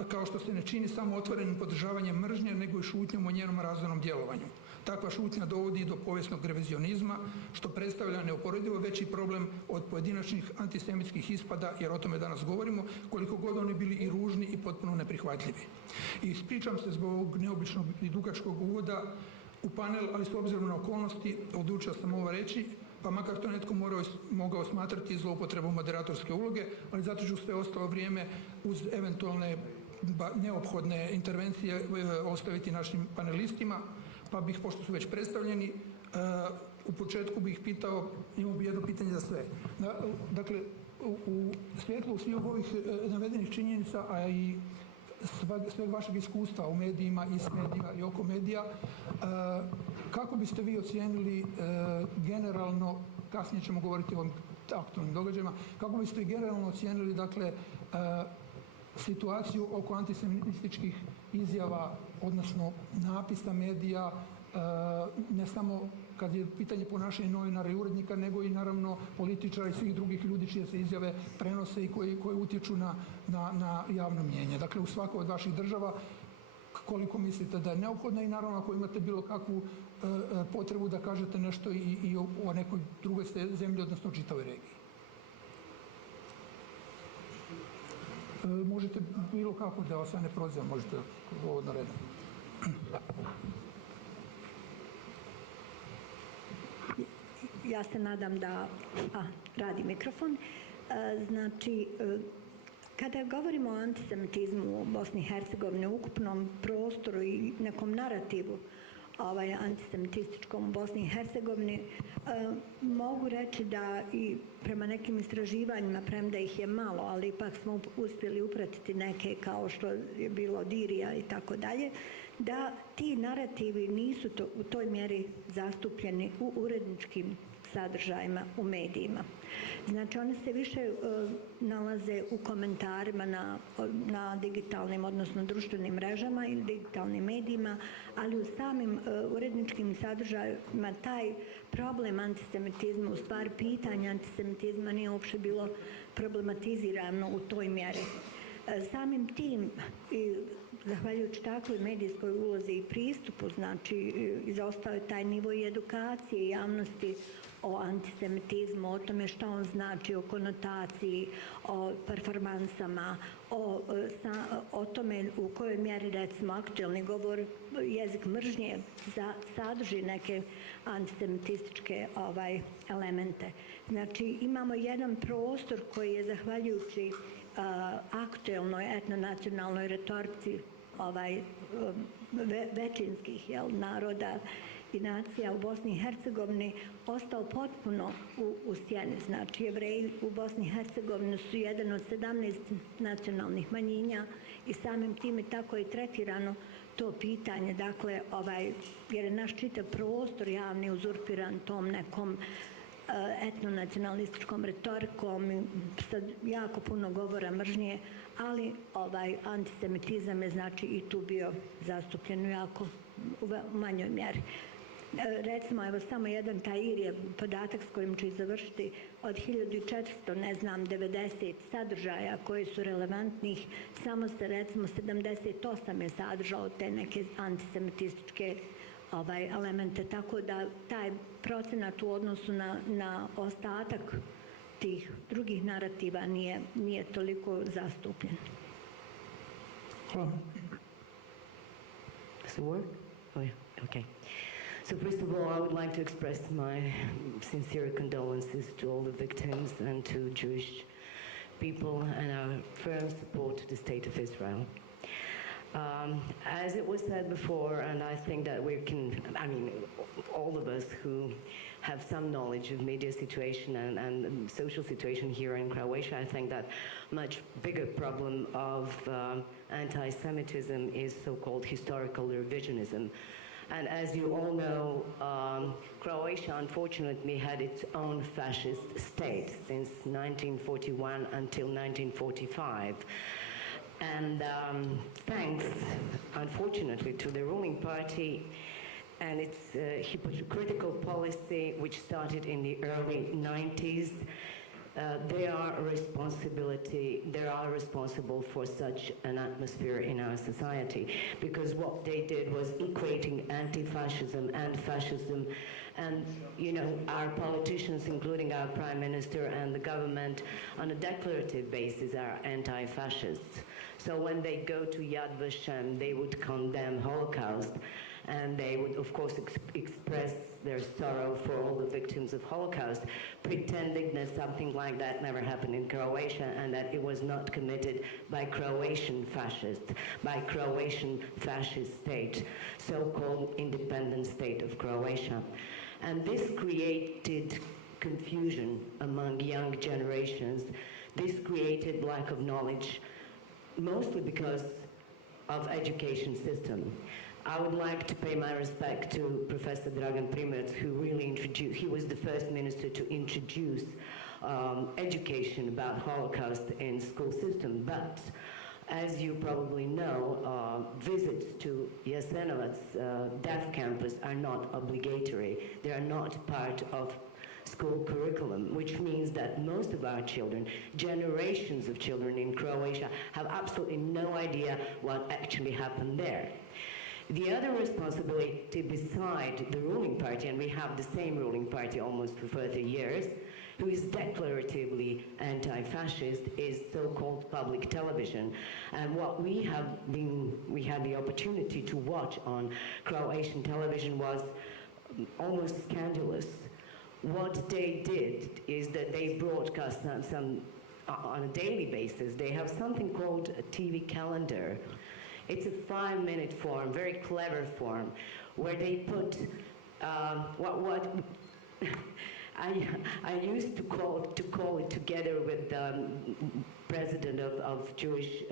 kao što se ne čini samo otvorenim podržavanjem mržnje, nego i šutnjom o njenom razvojnom djelovanju. Takva šutnja dovodi do povijesnog revizionizma, što predstavlja neuporedivo veći problem od pojedinačnih antisemitskih ispada, jer o tome danas govorimo, koliko god oni bili i ružni i potpuno neprihvatljivi. I ispričam se zbog ovog neobičnog i dugačkog uvoda u panel, ali s obzirom na okolnosti odlučio sam ovo reći, pa makar to netko mogao smatrati zloupotrebom moderatorske uloge, ali zato ću sve ostalo vrijeme uz eventualne neophodne intervencije ostaviti našim panelistima, pa bih, pošto su već predstavljeni, u početku bih pitao, imao bi jedno pitanje za sve. Dakle, u svjetlu svih ovih navedenih činjenica, a i sveg vašeg iskustva u medijima i s medijima i oko medija, kako biste vi ocijenili generalno, kasnije ćemo govoriti o ovim aktualnim događajima, kako biste generalno ocijenili, dakle, situaciju oko antisemitističkih izjava, odnosno napisa medija, ne samo kad je pitanje ponašanja novinara i urednika, nego i naravno političara i svih drugih ljudi čije se izjave prenose i koji utječu na javno mnijenje. Dakle, u svakoj od vaših država, koliko mislite da je neophodno i naravno ako imate bilo kakvu potrebu da kažete nešto i o nekoj drugoj zemlji, odnosno čitavoj regiji. Možete bilo kako, da vas ja ne prozivam, možete uvodno redom. Ja se nadam da radi mikrofon. Znači, kada govorimo o antisemitizmu u Bosni i Hercegovini, u ukupnom prostoru i nekom narativu antisemitističkom u Bosni i Hercegovini, mogu reći da i prema nekim istraživanjima, premda ih je malo, ali ipak smo uspjeli upratiti neke kao što je bilo Dirija i tako dalje, da ti narativi nisu u toj mjeri zastupljeni u uredničkim sadržajima u medijima. Znači, one se više nalaze u komentarima na digitalnim, odnosno društvenim mrežama ili digitalnim medijima, ali u samim uredničkim sadržajima taj problem antisemitizma, u stvari pitanje antisemitizma nije uopće bilo problematizirano u toj mjeri. Samim tim, zahvaljujući takvoj medijskoj ulozi i pristupu, znači, izostao je taj nivo i edukacije javnosti o antisemitizmu, o tome što on znači, o konotaciji, o performansama, o tome u kojoj mjeri, recimo, aktualni govor, jezik mržnje sadrži neke antisemitističke elemente. Znači, imamo jedan prostor koji je, zahvaljujući aktualnoj etnonacionalnoj retorici većinskih naroda i nacija u Bosni i Hercegovini ostao potpuno u sjeni. Znači, Jevreji u Bosni i Hercegovini su jedan od 17 nacionalnih manjina i samim tim i tako je tretirano to pitanje, dakle, jer je naš čitav prostor javni uzurpiran tom nekom etnonacionalističkom retorikom, sa jako puno govora mržnje, ali antisemitizam je, znači, i tu bio zastupljen u manjoj mjeri. Recimo, evo samo jedan taj je podatak s kojim ću i završiti, od 1400, ne znam, 90 sadržaja koji su relevantnih, samo se, recimo, 78 je sadržao te neke antisemitističke elemente, tako da taj procenat u odnosu na ostatak tih drugih narativa nije toliko zastupljen. Hvala. Does it work? Oh yeah, okay. So first of all, I would like to express my sincere condolences to all the victims and to Jewish people and our firm support to the State of Israel. As it was said before, and I think that all of us who have some knowledge of media situation and social situation here in Croatia, I think that much bigger problem of anti-Semitism is so-called historical revisionism. And as you all know, Croatia unfortunately had its own fascist state since 1941 until 1945. And thanks, unfortunately, to the ruling party and its hypocritical policy, which started in the early 90s, they are responsible for such an atmosphere in our society, because what they did was equating anti-fascism and fascism, and our politicians, including our prime minister and the government, on a declarative basis are anti-fascists. So when they go to Yad Vashem, they would condemn Holocaust, and they would, of course, express their sorrow for all the victims of Holocaust, pretending that something like that never happened in Croatia and that it was not committed by Croatian fascists, by Croatian fascist state, so-called independent state of Croatia. And this created confusion among young generations. This created lack of knowledge, mostly because of education system. I would like to pay my respect to Professor Dragan Primorac, who really introduced, he was the first minister to introduce education about Holocaust in school system. But as you probably know, visits to Jasenovac's death campus are not obligatory. They are not part of school curriculum, which means that most of our children, generations of children in Croatia, have absolutely no idea what actually happened there. The other responsibility beside the ruling party, and we have the same ruling party almost for 30 years, who is declaratively anti-fascist, is so-called public television. And what we had the opportunity to watch on Croatian television was almost scandalous. What they did is that they broadcast some on a daily basis. They have something called a TV calendar. It's a 5-minute form, very clever form, where they put what I used to call it together with the president of Jewish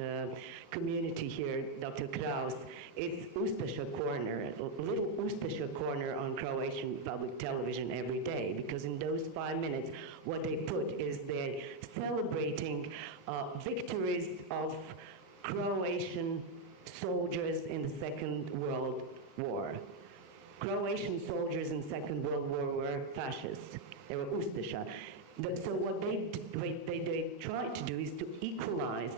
community here, Dr. Kraus. It's Ustasha Corner, a little Ustasha Corner on Croatian public television every day, because in those 5 minutes, what they put is they're celebrating victories of Croatian soldiers in the Second World War. Croatian soldiers in Second World War were fascists. They were Ustasha. So what they tried to do is to equalize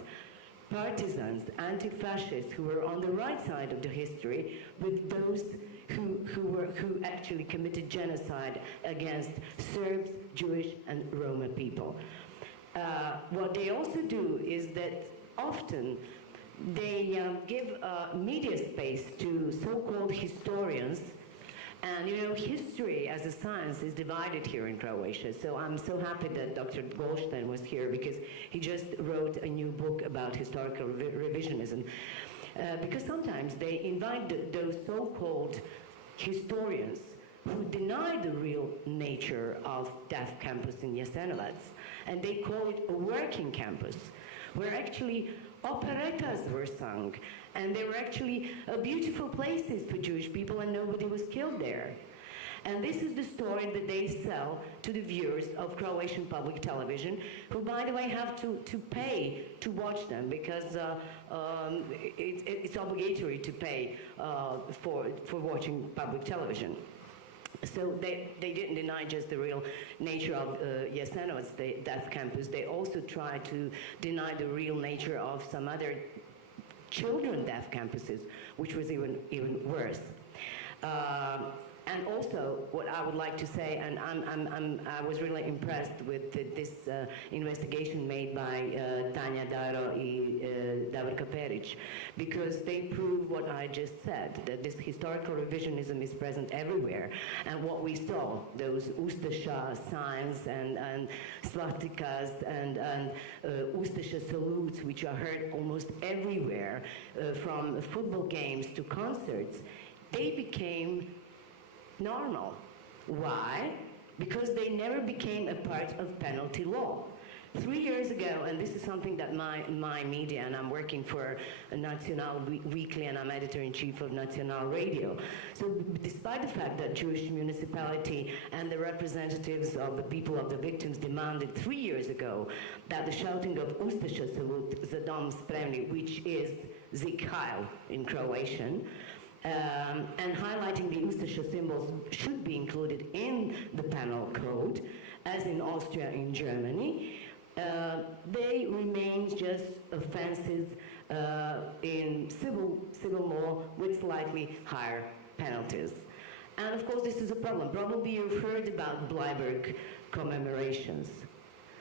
partisans, anti-fascists who were on the right side of the history with those who actually committed genocide against Serbs, Jewish, and Roma people. What they also do is that often they give media space to so-called historians. And history as a science is divided here in Croatia. So I'm so happy that Dr. Goldstein was here, because he just wrote a new book about historical revisionism. Because sometimes they invite those so-called historians who deny the real nature of death campus in Jasenovac, and they call it a working campus, where actually operettas were sung, and they were actually beautiful places for Jewish people, and nobody was killed there. And this is the story that they sell to the viewers of Croatian public television, who, by the way, have to pay to watch them, because it's obligatory to pay for watching public television. So they didn't deny just the real nature of Jasenovac's death campus. They also tried to deny the real nature of some other children death campuses, which was even worse. And also, what I would like to say, and I was really impressed with this investigation made by Tanja Daro and Davorka Peric, because they prove what I just said, that this historical revisionism is present everywhere. And what we saw, those Ustasha signs and swastikas and Ustasha salutes, which are heard almost everywhere, from football games to concerts, they became normal. Why? Because they never became a part of penalty law. 3 years ago, and this is something that my media, and I'm working for a National Weekly, and I'm editor-in-chief of National Radio. So despite the fact that Jewish municipality and the representatives of the people of the victims demanded 3 years ago that the shouting of Ustasha salute, Za dom spremni, which is Zik Heil in Croatian, and highlighting the Ustasha symbols should be included in the penal code. as in Austria and Germany, they remain just offenses in civil law with slightly higher penalties. And of course, this is a problem. Probably you've heard about Bleiburg commemorations.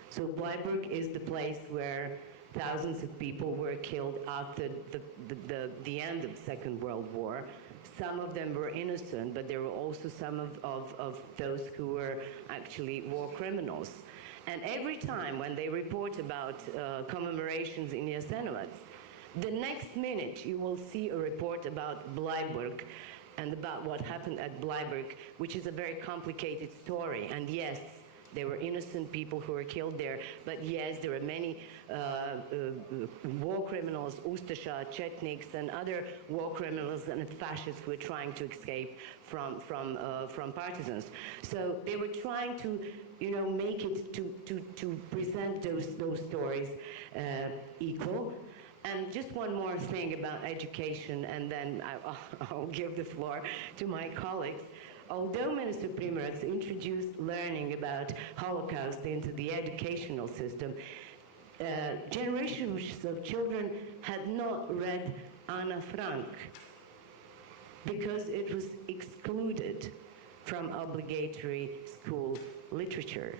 So Bleiburg is the place where thousands of people were killed after the end of the Second World War. Some of them were innocent, but there were also some of those who were actually war criminals. And every time when they report about commemorations in Jasenovac, the next minute you will see a report about Bleiburg and about what happened at Bleiburg, which is a very complicated story. And yes, there were innocent people who were killed there, but yes, there were many war criminals, Ustasha, Chetniks, and other war criminals and fascists who were trying to escape from partisans. So they were trying to, make it to present those stories equal. And just one more thing about education, and then I'll give the floor to my colleagues. Although Minister Primorac introduced learning about Holocaust into the educational system, generations of children had not read Anna Frank because it was excluded from obligatory school literature.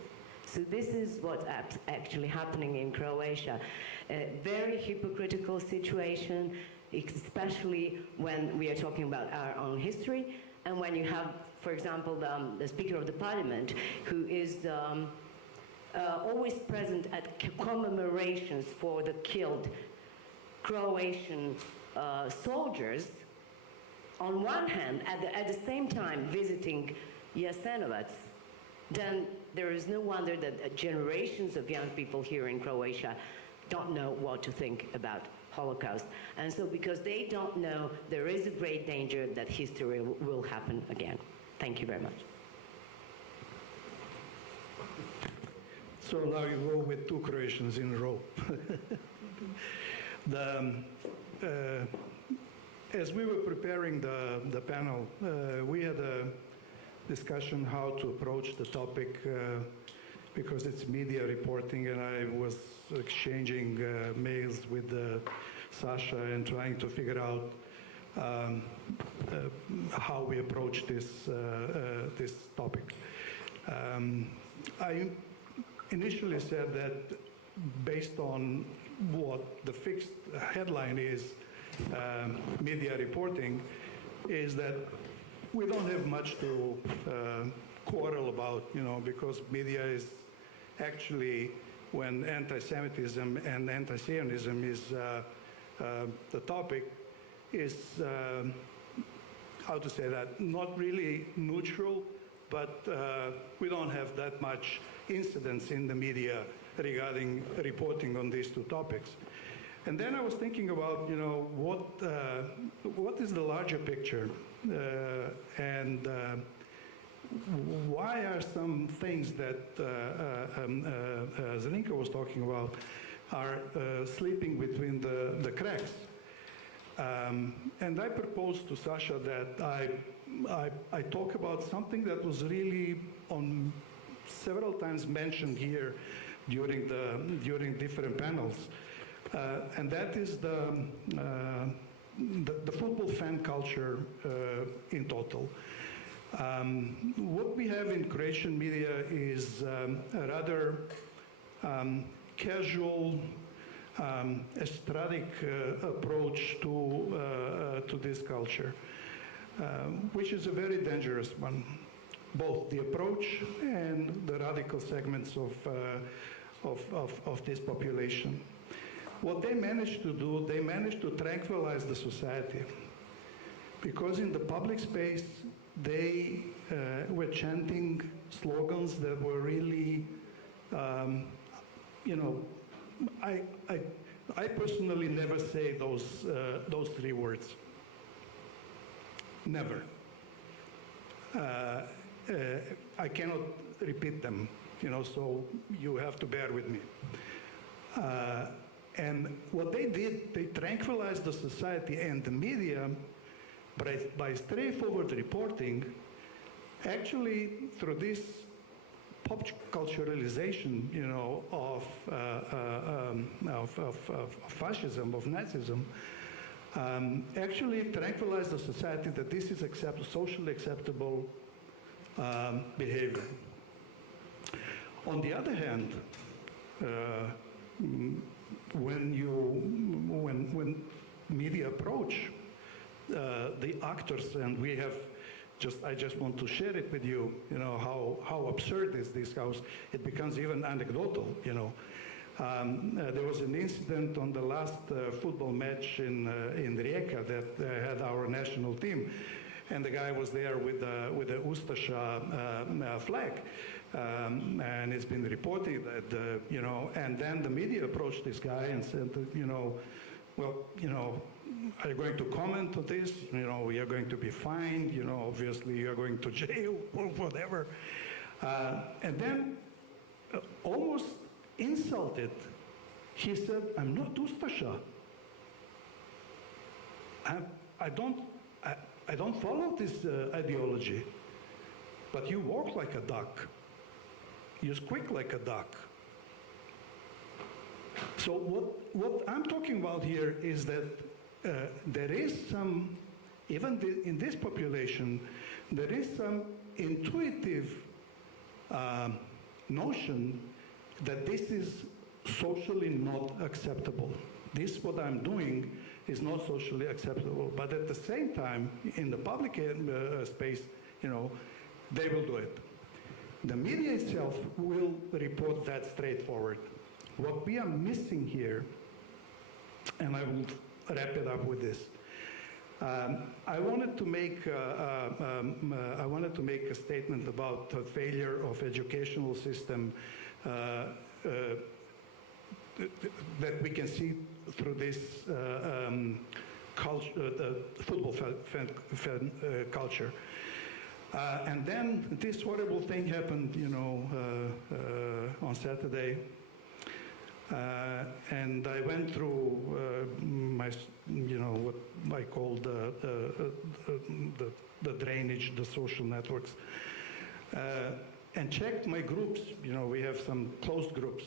So this is what's actually happening in Croatia. A very hypocritical situation, especially when we are talking about our own history, and when you have, for example, the Speaker of the Parliament, who is always present at commemorations for the killed Croatian soldiers, on one hand, at the same time visiting Jasenovac, then there is no wonder that generations of young people here in Croatia don't know what to think about Holocaust. And so because they don't know, there is a great danger that history will happen again. Thank you very much. So now you go with two Croatians in a row. As we were preparing the panel, we had a discussion how to approach the topic because it's media reporting, and I was exchanging mails with Sasha and trying to figure out how we approach this topic. I initially said that based on what the fixed headline is, media reporting, is that we don't have much to quarrel about, because media is actually, when anti-Semitism and anti-Zionism is the topic, is, how to say that, not really neutral, but we don't have that much incidence in the media regarding reporting on these two topics. And then I was thinking about, what is the larger picture, and why are some things that Zelinka was talking about are slipping between the cracks. And I proposed to Sasha that I talk about something that was really on several times mentioned here during different panels, and that is the football fan culture in total. What we have in Croatian media is a rather casual, aesthetic approach to this culture, which is a very dangerous one, both the approach and the radical segments of this population. What they managed to do, they managed to tranquilize the society, because in the public space they were chanting slogans that were really, I personally never say those three words. Never. I cannot repeat them, so you have to bear with me. And what they did, they tranquilized the society and the media by straightforward reporting, actually through this pop culturalization, of fascism, of Nazism, actually tranquilized the society that this is socially acceptable behavior. On the other hand, when media approach the actors, and we have I just want to share it with you, how absurd is this house. It becomes even anecdotal, There was an incident on the last football match in Rijeka that had our national team, and the guy was there with the Ustasha flag. And it's been reported that, and then the media approached this guy and said, well, are you going to comment on this? We are going to be fined, obviously you are going to jail or whatever. And then, almost insulted, he said, I'm not Ustasha. I don't follow this ideology, but you walk like a duck. You squeak like a duck. So what I'm talking about here is that there is some, even in this population, there is some intuitive notion that this is socially not acceptable. This, what I'm doing, is not socially acceptable. But at the same time, in the public space, they will do it. The media itself will report that straightforward. What we are missing here, and I will wrap it up with this. I wanted to make a statement about the failure of educational system that we can see through this football fan culture. And then this horrible thing happened, on Saturday. And I went through my, what I call the drainage, the social networks, and checked my groups. We have some closed groups.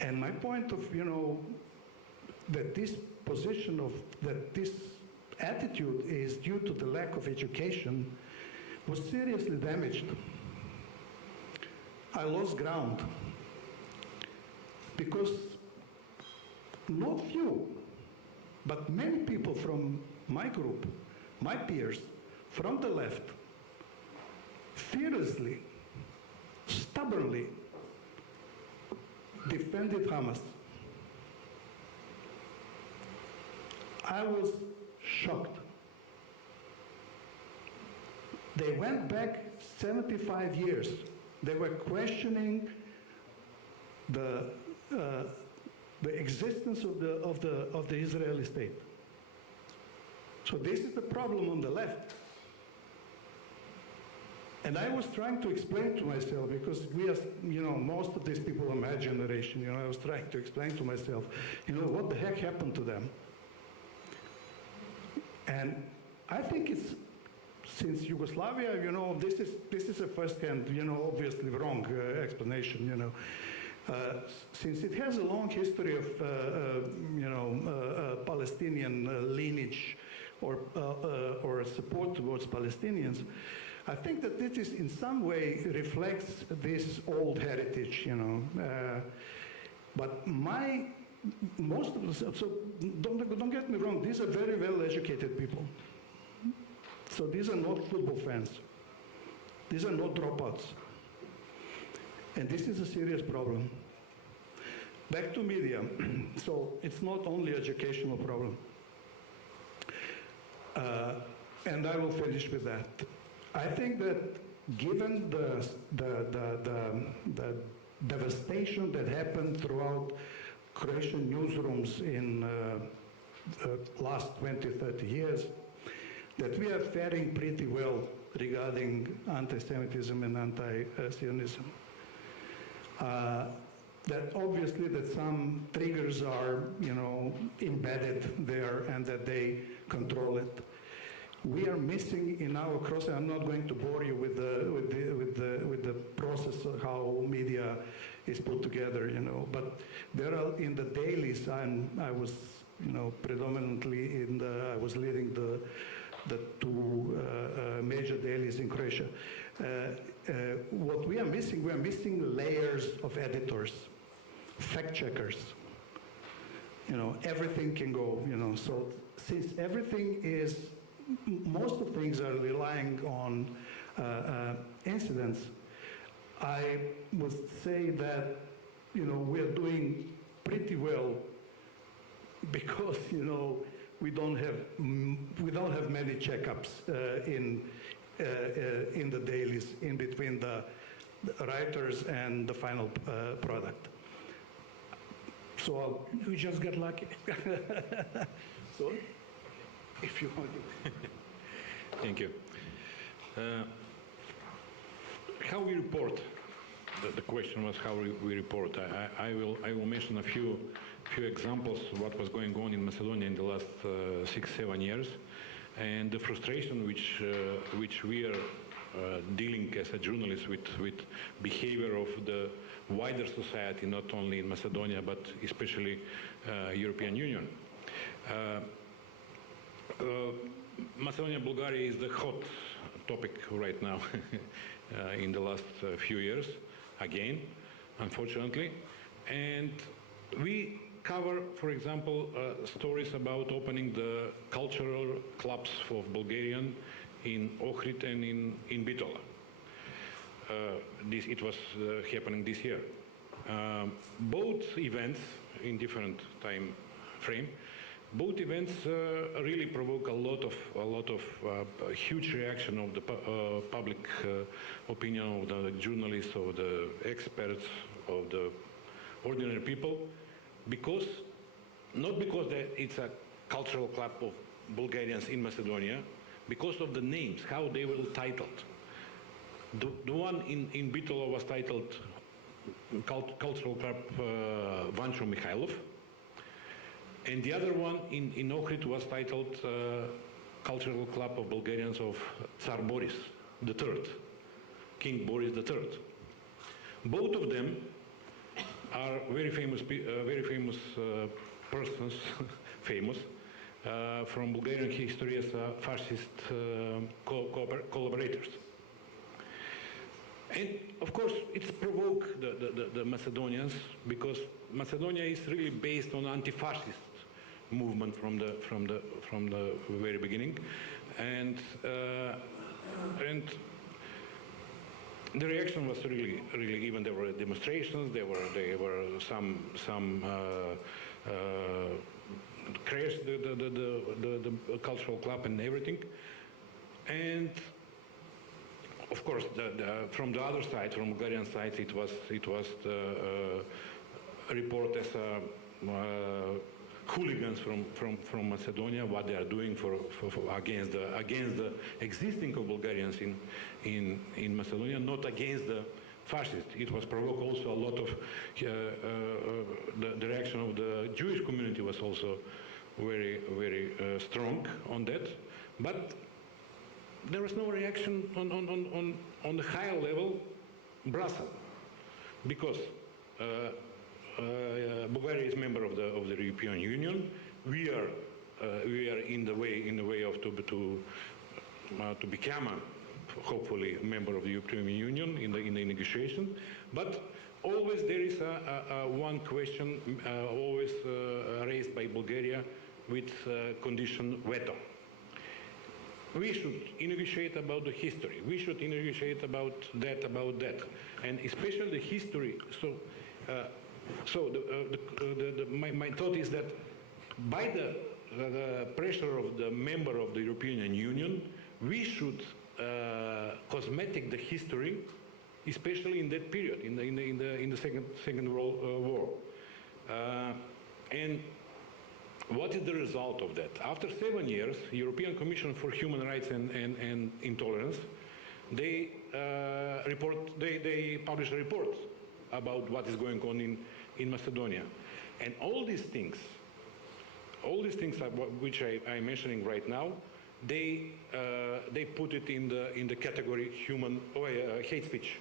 And my point of, that this position of, that this attitude is due to the lack of education was seriously damaged. I lost ground. Because not few, but many people from my group, my peers, from the left, fearlessly, stubbornly defended Hamas. I was shocked. They went back 75 years. They were questioning the existence of the Israeli state. So this is the problem on the left. And I was trying to explain to myself, because we are, most of these people are my generation, I was trying to explain to myself, what the heck happened to them? And I think it's, since Yugoslavia, this is a first-hand, obviously wrong explanation, since it has a long history of, Palestinian lineage or support towards Palestinians, I think that this is in some way reflects this old heritage, but most of the, so don't get me wrong, these are very well-educated people. So these are not football fans. These are not dropouts. And this is a serious problem. Back to media. So it's not only educational problem. And I will finish with that. I think that given the devastation that happened throughout Croatian newsrooms in the last 20, 30 years, that we are faring pretty well regarding anti-Semitism and anti-Zionism. That obviously that some triggers are, embedded there and that they control it. We are missing in our cross. I'm not going to bore you with the process of how media is put together, you know. But there are in the dailies. I was, you know, predominantly I was leading the two major dailies in Croatia. What we are missing layers of editors, fact checkers. You know, everything can go. You know, so since everything is. Most of things are relying on incidents. I would say that, you know, we're doing pretty well because, you know, we don't have many checkups in the dailies in between the writers and the final product. So we just got lucky. So. If you want to. Thank you. How we report? The question was how we report. I will mention a few examples of what was going on in Macedonia in the last 6-7 years, and the frustration which we are dealing as a journalist with behavior of the wider society, not only in Macedonia but especially European Union. Macedonia, Bulgaria is the hot topic right now in the last few years, again, unfortunately. And we cover, for example, stories about opening the cultural clubs for Bulgarian in Ohrid and in Bitola. It was happening this year. Both events in different time frame. Both events really provoke a lot of huge reaction of the public opinion, of the journalists, of the experts, of the ordinary people, because not because it's a cultural club of Bulgarians in Macedonia, because of the names, how they were titled. The one in Bitola was titled Cultural Club Vancho Mikhailov. And the other one in Ohrid was titled Cultural Club of Bulgarians of Tsar Boris III, King Boris III. Both of them are very famous persons, famous from Bulgarian history as fascist collaborators. And of course, it's provoked the Macedonians because Macedonia is really based on anti-fascist movement from the very beginning, and the reaction was really even there were demonstrations, there were some crash the cultural club and everything, and of course from the other side, from Bulgarian side, it was reported as hooligans from Macedonia, what they are doing against the existing of Bulgarians in Macedonia, not against the fascists. It was provoked also a lot of the reaction of the Jewish community was also very strong on that, but there was no reaction on the higher level, Brussels, because Bulgaria is a member of the European Union. We are in the way of to become hopefully a member of the European Union in the negotiation. But always there is one question always raised by Bulgaria with condition veto. We should negotiate about the history. We should negotiate about that, and especially the history. So my thought is that by the pressure of the member of the European Union, we should cosmetic the history, especially in that period, in the Second World War. And what is the result of that? After 7 years, European Commission for Human Rights and Intolerance, they publish a report about what is going on in Macedonia. And all these things which I'm mentioning right now, they put it in the category hate speech.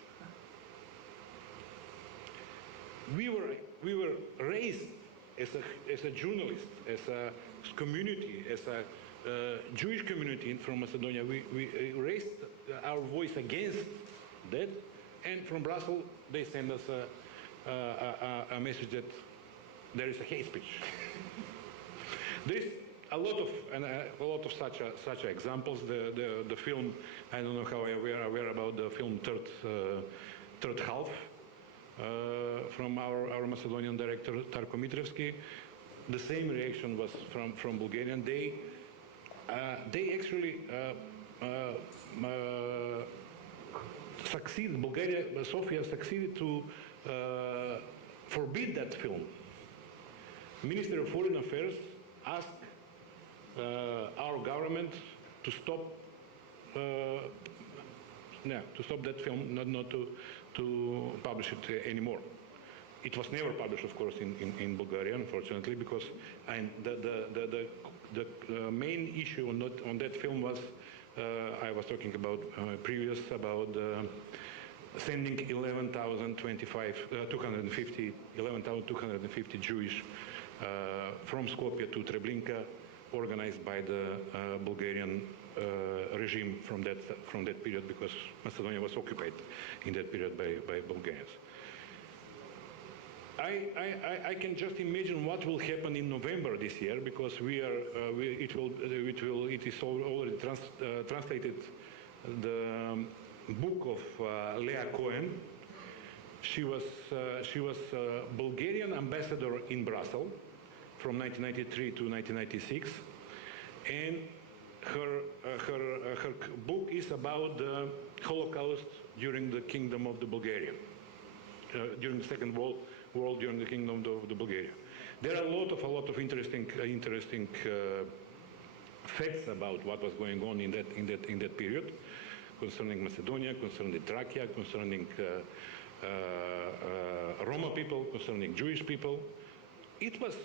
We were raised as a journalist, as a community, as a Jewish community from Macedonia. We raised our voice against that, and from Brussels they send us a message that there is a hate speech. There is a lot of such examples. The film, I don't know how you are aware about the film Third Half from our Macedonian director Tarko Mitrevski. The same reaction was from Bulgarian. They actually succeeded. Bulgaria, Sofia succeeded to forbid that film. Minister of Foreign Affairs asked our government to stop that film, not to publish it anymore. It was never published, of course, in Bulgaria, unfortunately, because the main issue on that film was I was talking about previous about sending 11,250 Jewish from Skopje to Treblinka, organized by the Bulgarian regime from that period, because Macedonia was occupied in that period by Bulgarians. I can just imagine what will happen in November this year, because it is already translated the book of Leah Cohen. She was Bulgarian ambassador in Brussels from 1993 to 1996, and her book is about the Holocaust during the Kingdom of the Bulgaria, during the Second World War, during the Kingdom of the Bulgaria. There are a lot of interesting facts about what was going on in that period, concerning Macedonia, concerning Thracia, concerning Roma people, concerning Jewish people. It was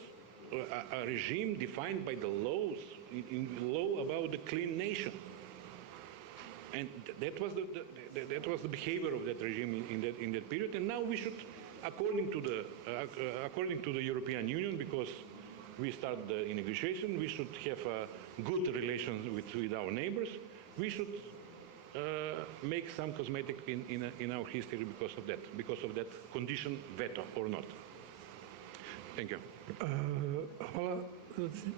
a regime defined by the laws, in law about the clean nation, and that was the behavior of that regime in that period. And now we should, according to the European Union, because we start the negotiation, we should have good relations with our neighbors. We should make some cosmetic in our history because of that condition, veto or not. Thank you. Hvala.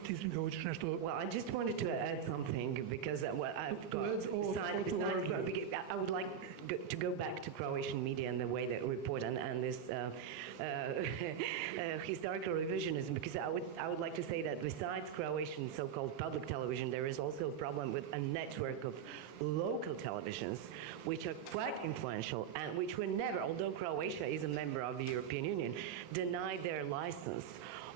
Ti si ga hoćeš nešto? Well, I just wanted to add something, because I've got I would like to go back to Croatian media and the way they report and this historical revisionism, because I would like to say that besides Croatian so-called public television, there is also a problem with a network of local televisions which are quite influential and which were never, although Croatia is a member of the European Union, denied their license.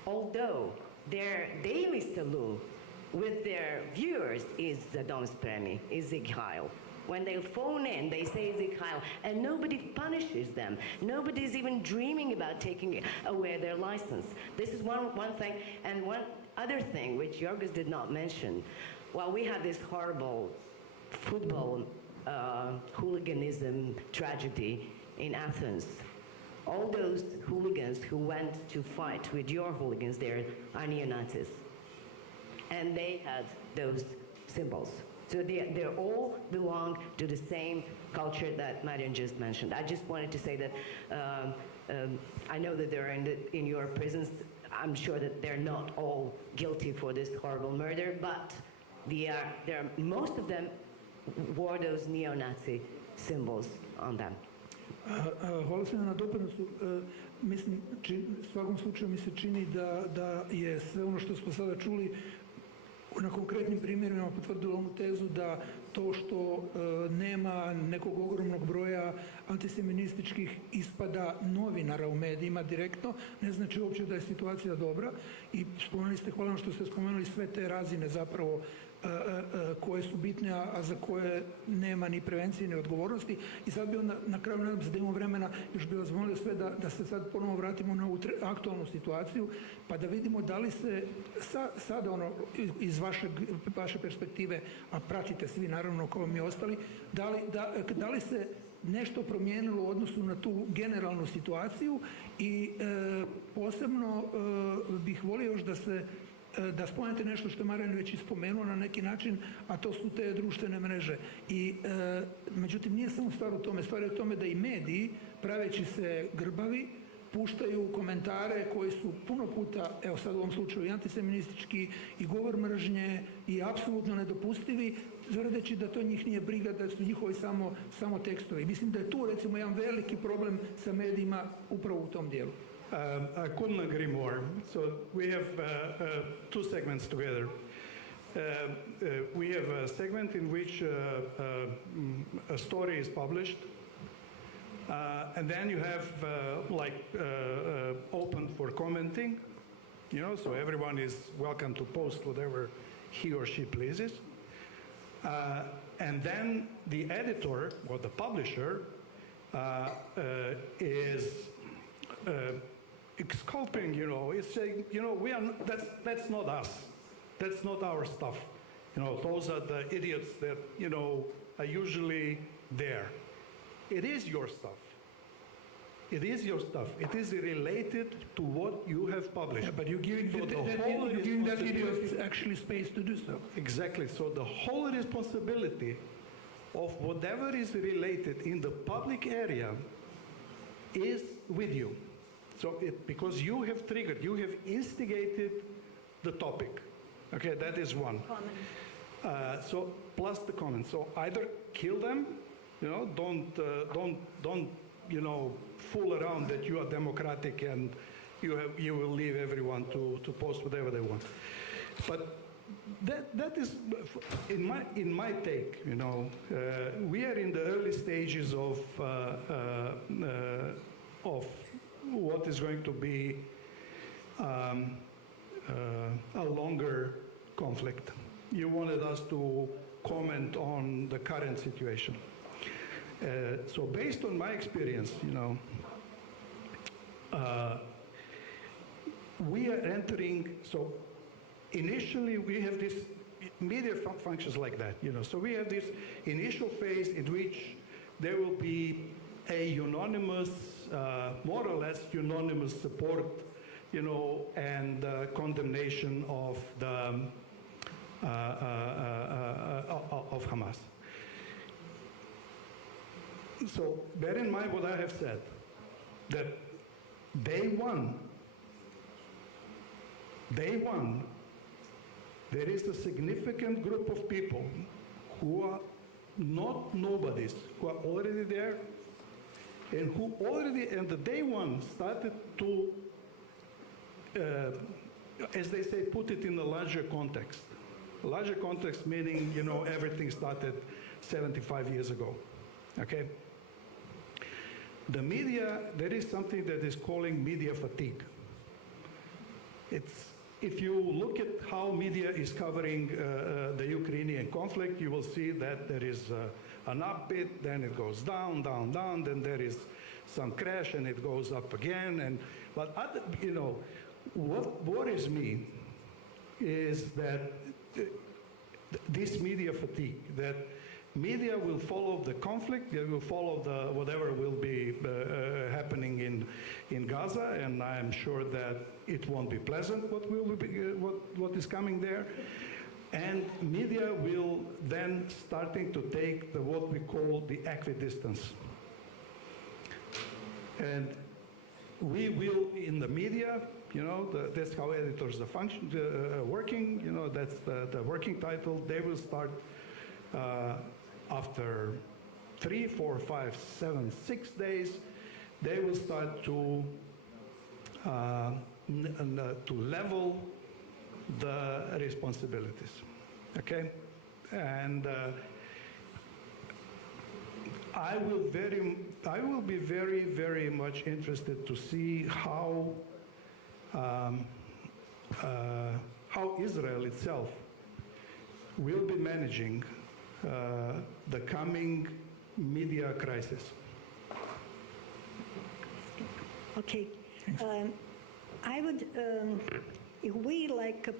Although their daily salute with their viewers is the Dom Spremi, is Zig Heil. When they phone in, they say Zig Heil, and nobody punishes them. Nobody's even dreaming about taking away their license. This is one thing. And one other thing, which Jorgos did not mention, while we had this horrible football hooliganism tragedy in Athens, all those hooligans who went to fight with your hooligans there are neo-Nazis. And they had those symbols. So they all belong to the same culture that Marian just mentioned. I just wanted to say that I know that they're in your prisons. I'm sure that they're not all guilty for this horrible murder, but most of them wore those neo-Nazi symbols on them. Hvala se na doprinosu. Mislim, u svakom slučaju mi se čini da je sve ono što smo sada čuli na konkretnim primjerima potvrdilo onu tezu da to što nema nekog ogromnog broja antiseminističkih ispada novinara u medijima direktno, ne znači uopće da je situacija dobra. I spomenuli ste, hvala vam što ste spomenuli sve te razine zapravo koje su bitne, a za koje nema ni prevencije ni odgovornosti. I sad bi onda na kraju, nadam se da imamo vremena, još bi vas molio sve da se sad ponovo vratimo na ovu aktualnu situaciju, pa da vidimo da li se sada iz vaše perspektive, a pratite svi naravno kao mi ostali, da li se nešto promijenilo u odnosu na tu generalnu situaciju i posebno bih volio još da spomenete nešto što je Marijan već ispomenuo na neki način, a to su te društvene mreže. Međutim, nije samo stvar u tome, stvar je u tome da i mediji, praveći se grbavi, puštaju komentare koji su puno puta, evo sad u ovom slučaju i antiseministički i govor mržnje i apsolutno nedopustivi, tvrdeći da to njih nije briga, da su njihovi samo tekstovi. Mislim da je tu recimo jedan veliki problem sa medijima upravo u tom dijelu. I couldn't agree more. So we have two segments together. We have a segment in which a story is published, and then you have open for commenting, so everyone is welcome to post whatever he or she pleases. And then the editor or the publisher is exculpating, is saying, that's not us. That's not our stuff. Those are the idiots that, are usually there. It is your stuff. It is your stuff. It is related to what you have published. Yeah, but you're giving that idiot actually space to do so. Exactly. So the whole responsibility of whatever is related in the public area is with you. So because you have triggered, you have instigated the topic. Okay, that is one. So plus the comments. So either kill them, don't fool around that you are democratic and you will leave everyone to post whatever they want. But that is in my take. We are in the early stages of what is going to be a longer conflict. You wanted us to comment on the current situation. So based on my experience, we are entering, so initially we have this media functions like that, so we have this initial phase in which there will be a unanimous, more or less unanimous support, and condemnation of the of Hamas. So bear in mind what I have said, that day one, there is a significant group of people who are not nobodies, who are already there, and who already, and the day one, started to, as they say, put it in a larger context. Larger context meaning, everything started 75 years ago, okay? The media, there is something that is calling media fatigue. If you look at how media is covering the Ukrainian conflict, you will see that there is an upbeat, then it goes down, down, down, then there is some crash and it goes up again. But what worries me is that this media fatigue, that media will follow the conflict, they will follow whatever will be happening in Gaza, and I am sure that it won't be pleasant what is coming there. And media will then starting to take what we call the equidistance. And we will, in the media, that's how editors are working, that's the working title. They will start after 3, 4, 5, 7, 6 days, they will start to level the responsibilities, okay? And I will be very, very much interested to see how Israel itself will be managing the coming media crisis? Okay. I would, if we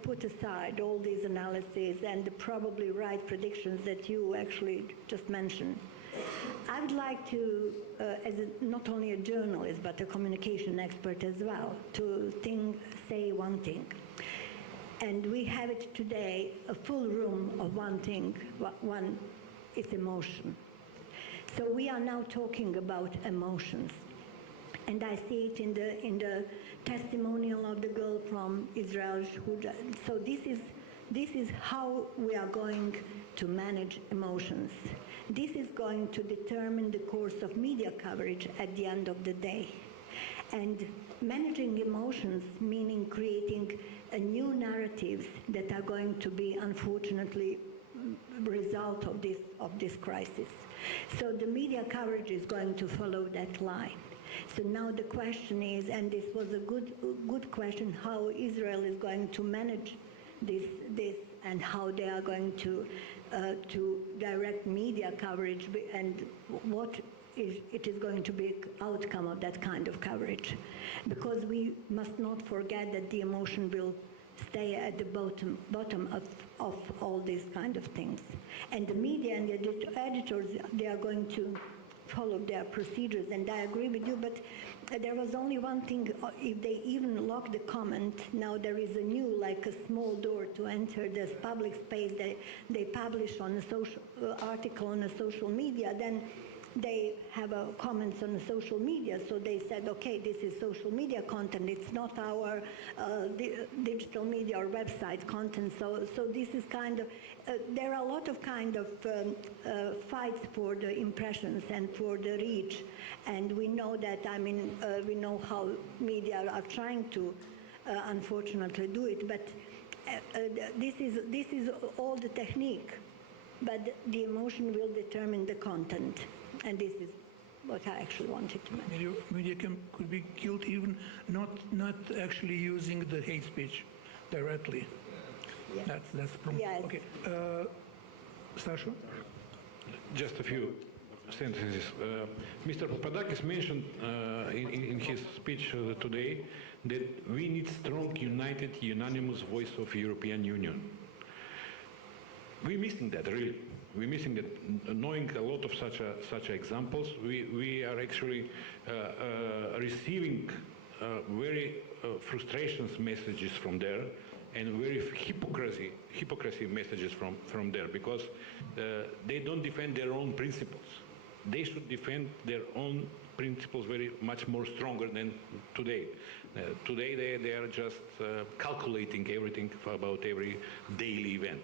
put aside all these analyses and the probably right predictions that you actually just mentioned, I would like to, as not only a journalist but a communication expert as well, to say one thing. And we have it today, a full room of one thing, one is emotion. So we are now talking about emotions. And I see it in the testimonial of the girl from Israel. So this is how we are going to manage emotions. This is going to determine the course of media coverage at the end of the day. And managing emotions, meaning creating new narratives that are going to be, unfortunately, the result of this crisis. So the media coverage is going to follow that line. So now the question is, and this was a good question, how Israel is going to manage this and how they are going to direct media coverage and what it is going to be outcome of that kind of coverage. Because we must not forget that the emotion will stay at the bottom of all these kind of things. And the media and the editors, they are going to follow their procedures, and I agree with you, but there was only one thing, if they even lock the comment, now there is a new, like a small door to enter this public space that they publish on a social article on a social media, then they have comments on the social media, so they said, okay, this is social media content, it's not our digital media or website content, so this is kind of, there are a lot of kind of fights for the impressions and for the reach, and we know that, I mean, we know how media are trying to unfortunately do it, but this is all the technique, but the emotion will determine the content. And this is what I actually wanted to mention. Media could be killed even not actually using the hate speech directly. Yes. That's the problem. Yes. Okay. Sasha? Just a few sentences. Mr. Papadakis mentioned in his speech today that we need strong, united, unanimous voice of European Union. We're missing that, really. We're missing that. Knowing a lot of such examples, we are actually receiving very frustrations messages from there, and very hypocrisy messages from there, because they don't defend their own principles. They should defend their own principles very much more stronger than today. Today they are just calculating everything about every daily event,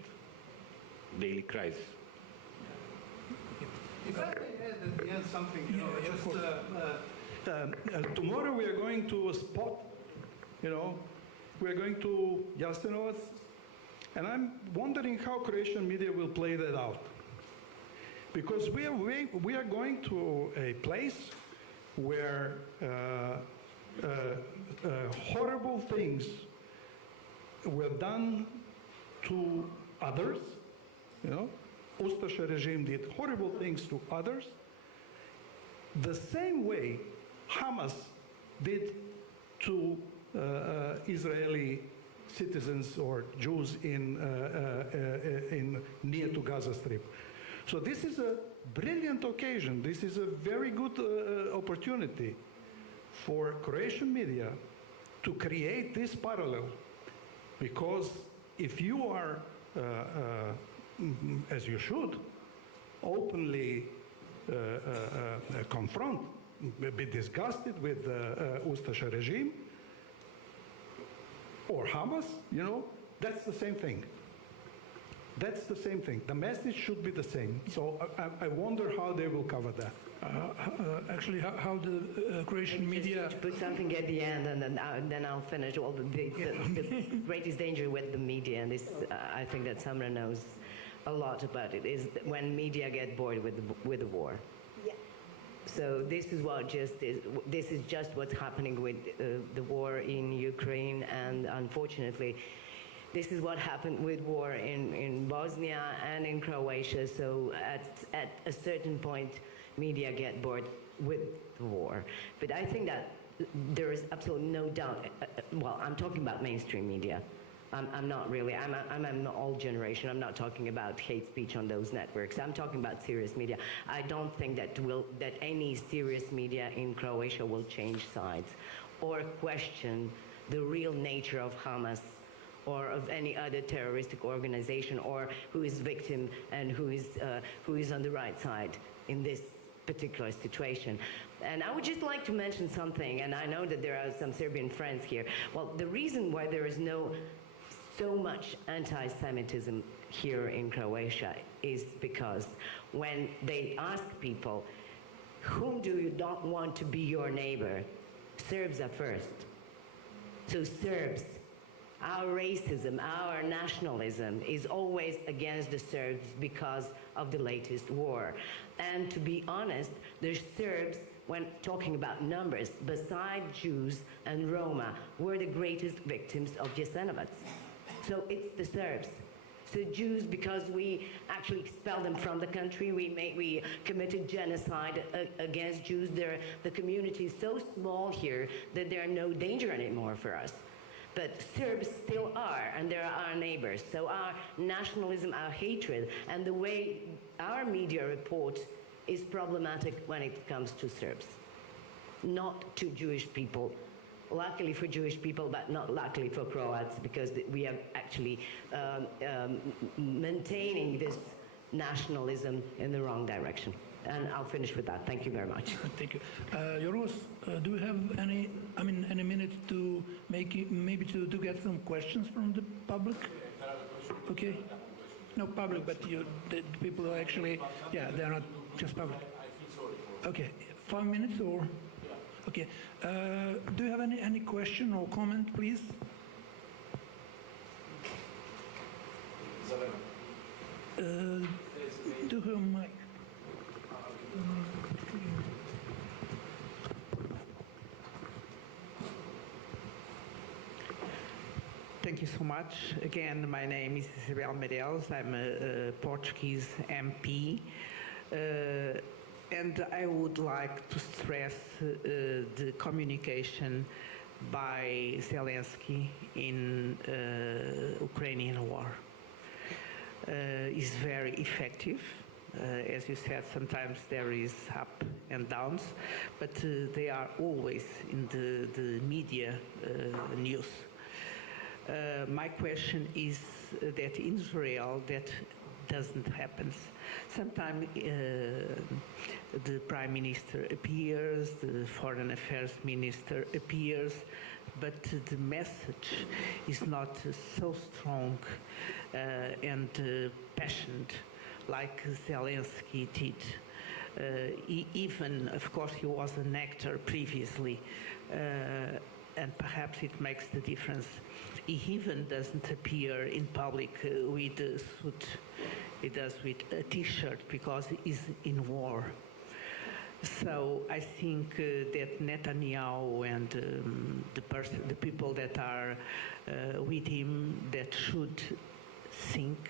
daily crisis. If I may add at the end something, tomorrow we are going to a spot, we are going to Jasenovac, and I'm wondering how Croatian media will play that out. Because we are going to a place where horrible things were done to others, Ustaša regime did horrible things to others, the same way Hamas did to Israeli citizens or Jews in near to Gaza Strip. So this is a brilliant occasion. This is a very good opportunity for Croatian media to create this parallel, because if you are as you should, openly confront, be disgusted with the Ustaša regime or Hamas, that's the same thing. That's the same thing. The message should be the same. So I wonder how they will cover that. Actually, how the Croatian media... Just put something at the end, and then I'll finish. All the greatest danger with the media, and this, I think that Samra knows a lot about it, is when media get bored with the war. Yeah. So this is just what's happening with the war in Ukraine, and unfortunately, This is what happened with war in Bosnia and in Croatia. So at a certain point, media get bored with the war. But I think that there is absolutely no doubt. Well, I'm talking about mainstream media. I'm not really. I'm an old generation. I'm not talking about hate speech on those networks. I'm talking about serious media. I don't think that any serious media in Croatia will change sides or question the real nature of Hamas or of any other terroristic organization, or who is victim and who is on the right side in this particular situation. And I would just like to mention something, and I know that there are some Serbian friends here. Well, the reason why there is so much anti-Semitism here in Croatia is because when they ask people, whom do you not want to be your neighbor? Serbs are first. So Serbs, our racism, our nationalism is always against the Serbs because of the latest war. And to be honest, the Serbs, when talking about numbers, besides Jews and Roma, were the greatest victims of Jasenovac. So it's the Serbs. So Jews, because we actually expelled them from the country, we committed genocide against Jews. The community is so small here that there are no danger anymore for us. But Serbs still are, and they're our neighbors. So our nationalism, our hatred, and the way our media reports is problematic when it comes to Serbs, not to Jewish people. Luckily for Jewish people, but not luckily for Croats, because we are actually maintaining this nationalism in the wrong direction. And I'll finish with that. Thank you very much. Thank you. Joros, do you have any minute to maybe to get some questions from the public? Okay. No public, but the people who actually, yeah, they're not just public. Okay. 5 minutes or? Okay. Do you have any question or comment, please? Do you have a mic? Thank you so much. Again, my name is Isabel Meirelles. I'm a Portuguese MP. And I would like to stress the communication by Zelensky in Ukrainian war. Is very effective. As you said, sometimes there is up and downs, but they are always in the media news. My question is that in Israel that doesn't happen. Sometimes the Prime Minister appears, the Foreign Affairs Minister appears, but the message is not so strong and passionate like Zelensky did. Even, of course, he was an actor previously, and perhaps it makes the difference. He even doesn't appear in public with a suit. He does with a T-shirt because he's in war. So I think that Netanyahu and the people that are with him that should think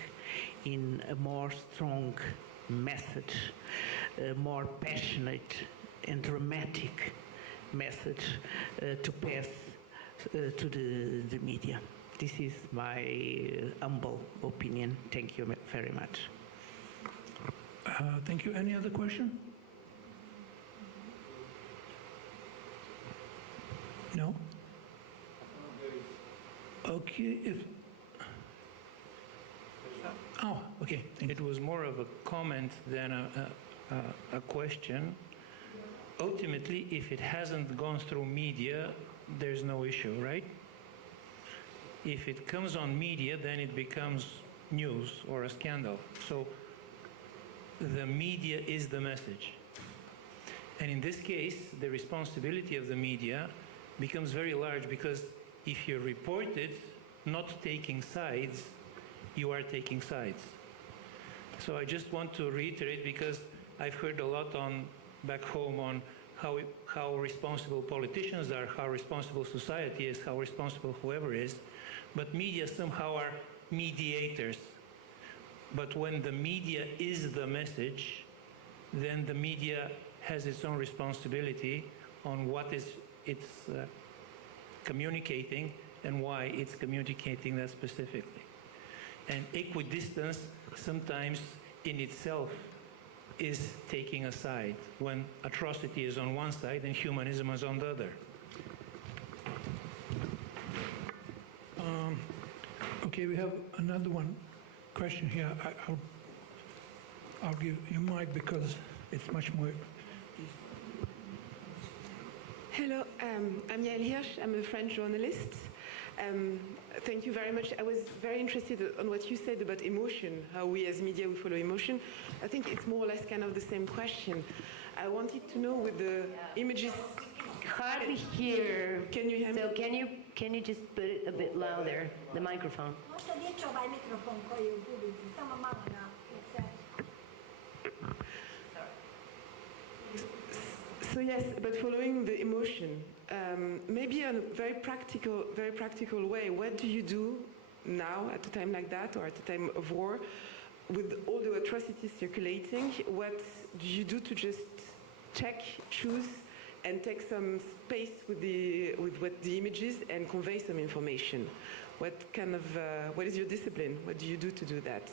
in a more strong message, a more passionate and dramatic message to pass to the media. This is my humble opinion. Thank you very much. Thank you. Any other question? No? Okay. Oh, okay. It was more of a comment than a question. Ultimately, if it hasn't gone through media, there's no issue, right? If it comes on media, then it becomes news or a scandal. So the media is the message. And in this case, the responsibility of the media becomes very large, because if you report it not taking sides, you are taking sides. So I just want to reiterate, because I've heard a lot back home on how responsible politicians are, how responsible society is, how responsible whoever is. but media somehow are mediators. But when the media is the message, then the media has its own responsibility on what is it's communicating and why it's communicating that specifically. And equidistance sometimes in itself is taking a side when atrocity is on one side and humanism is on the other. Okay, we have another question here. I'll give you mic because it's much more. Hello, I'm Yael Hirsch. I'm a French journalist. Thank you very much. I was very interested on what you said about emotion, how we as media, we follow emotion. I think it's more or less kind of the same question. I wanted to know with the images... Hardly hear. Can you hear me? So can you just put it a bit louder, the microphone? So yes, but following the emotion, maybe in a very practical way, what do you do now at a time like that or at a time of war with all the atrocities circulating? What do you do to just check, choose, and take some space with what the images and convey some information? What is your discipline? What do you do to do that?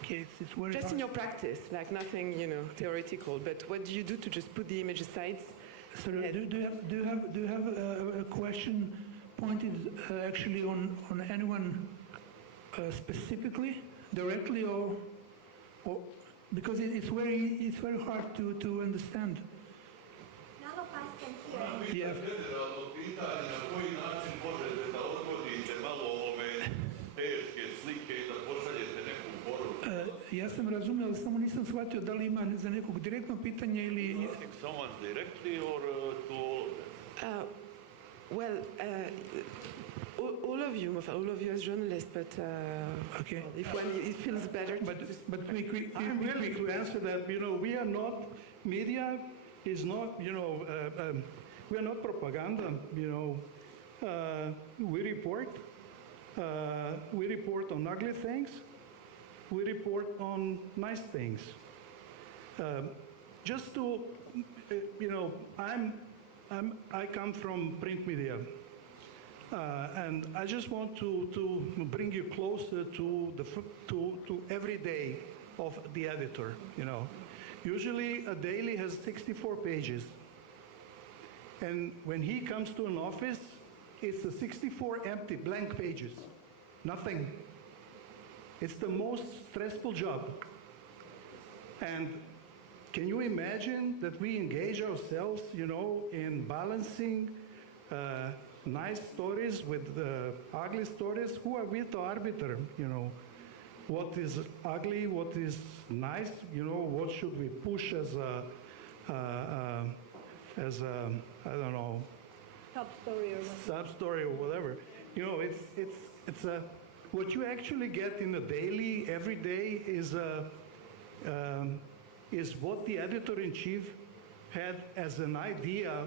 Okay, it's very just hard. in your practice, like nothing, theoretical, but what do you do to just put the image aside? So do you have a question pointed actually on anyone specifically, directly, or because it's very hard to understand. Yeah. Ja sam razumio, ali samo nisam shvatio da li ima za nekog direktno pitanje ili... Someone directly or to all of them? Well, all of you as journalists, but okay. If it feels better. But I'm willing to answer that. We are not, media is not, we are not propaganda. We report on ugly things. We report on nice things. Just to, I come from print media, and I just want to bring you closer to every day of the editor. Usually a daily has 64 pages, and when he comes to an office, it's the 64 empty blank pages, nothing. It's the most stressful job. And can you imagine that we engage ourselves, in balancing nice stories with ugly stories? Who are we to arbiter, what is ugly, what is nice, what should we push as a I don't know, sub-story or whatever. It's a, what you actually get in a daily, every day is what the editor-in-chief had as an idea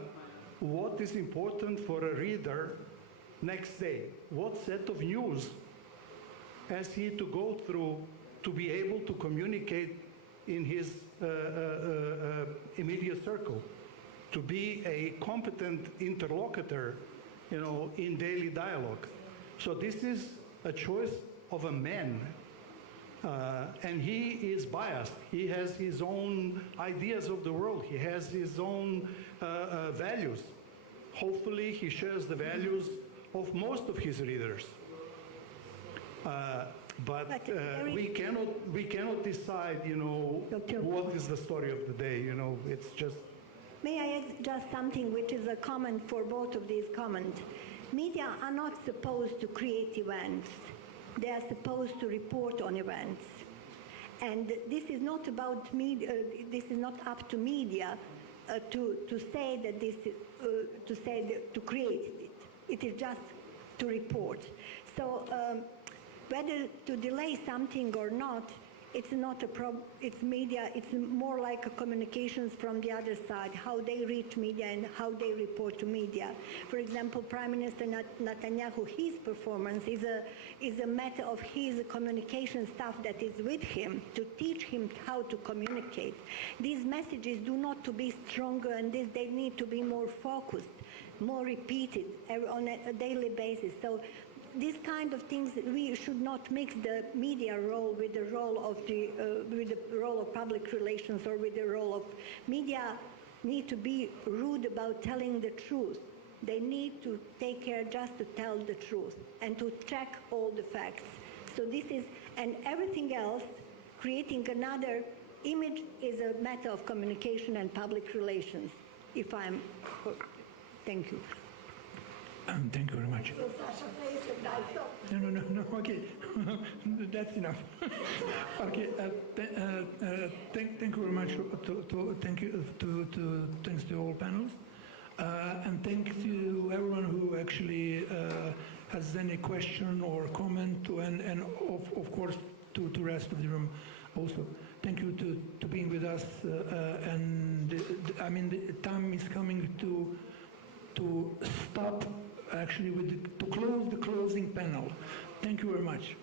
what is important for a reader next day. What set of news has he to go through to be able to communicate in his immediate circle, to be a competent interlocutor, in daily dialogue. So this is a choice of a man, and he is biased. He has his own ideas of the world. He has his own values. Hopefully, he shares the values of most of his readers. But we cannot decide, what is the story of the day. It's just. May I add just something which is a comment for both of these comments? Media are not supposed to create events. They are supposed to report on events. And this is not about media, this is not up to media to say that this, to create it. It is just to report. So whether to delay something or not, it's not a it's media, it's more like a communications from the other side, how they reach media and how they report to media. For example, Prime Minister Netanyahu, his performance is a matter of his communication staff that is with him to teach him how to communicate. These messages do not to be stronger, and they need to be more focused, more repeated on a daily basis. So these kind of things, we should not mix the media role with the role of public relations, or with the role of media need to be rude about telling the truth. They need to take care just to tell the truth and to check all the facts. So this is, and everything else, creating another image is a matter of communication and public relations, if I'm, thank you. Thank you very much. No, okay. That's enough. Okay, thank you very much. Thanks to all panels. And thank to everyone who actually has any question or comment, and of course to the rest of the room also. Thank you to being with us. And I mean, the time is coming to stop, actually, to close the closing panel. Thank you very much.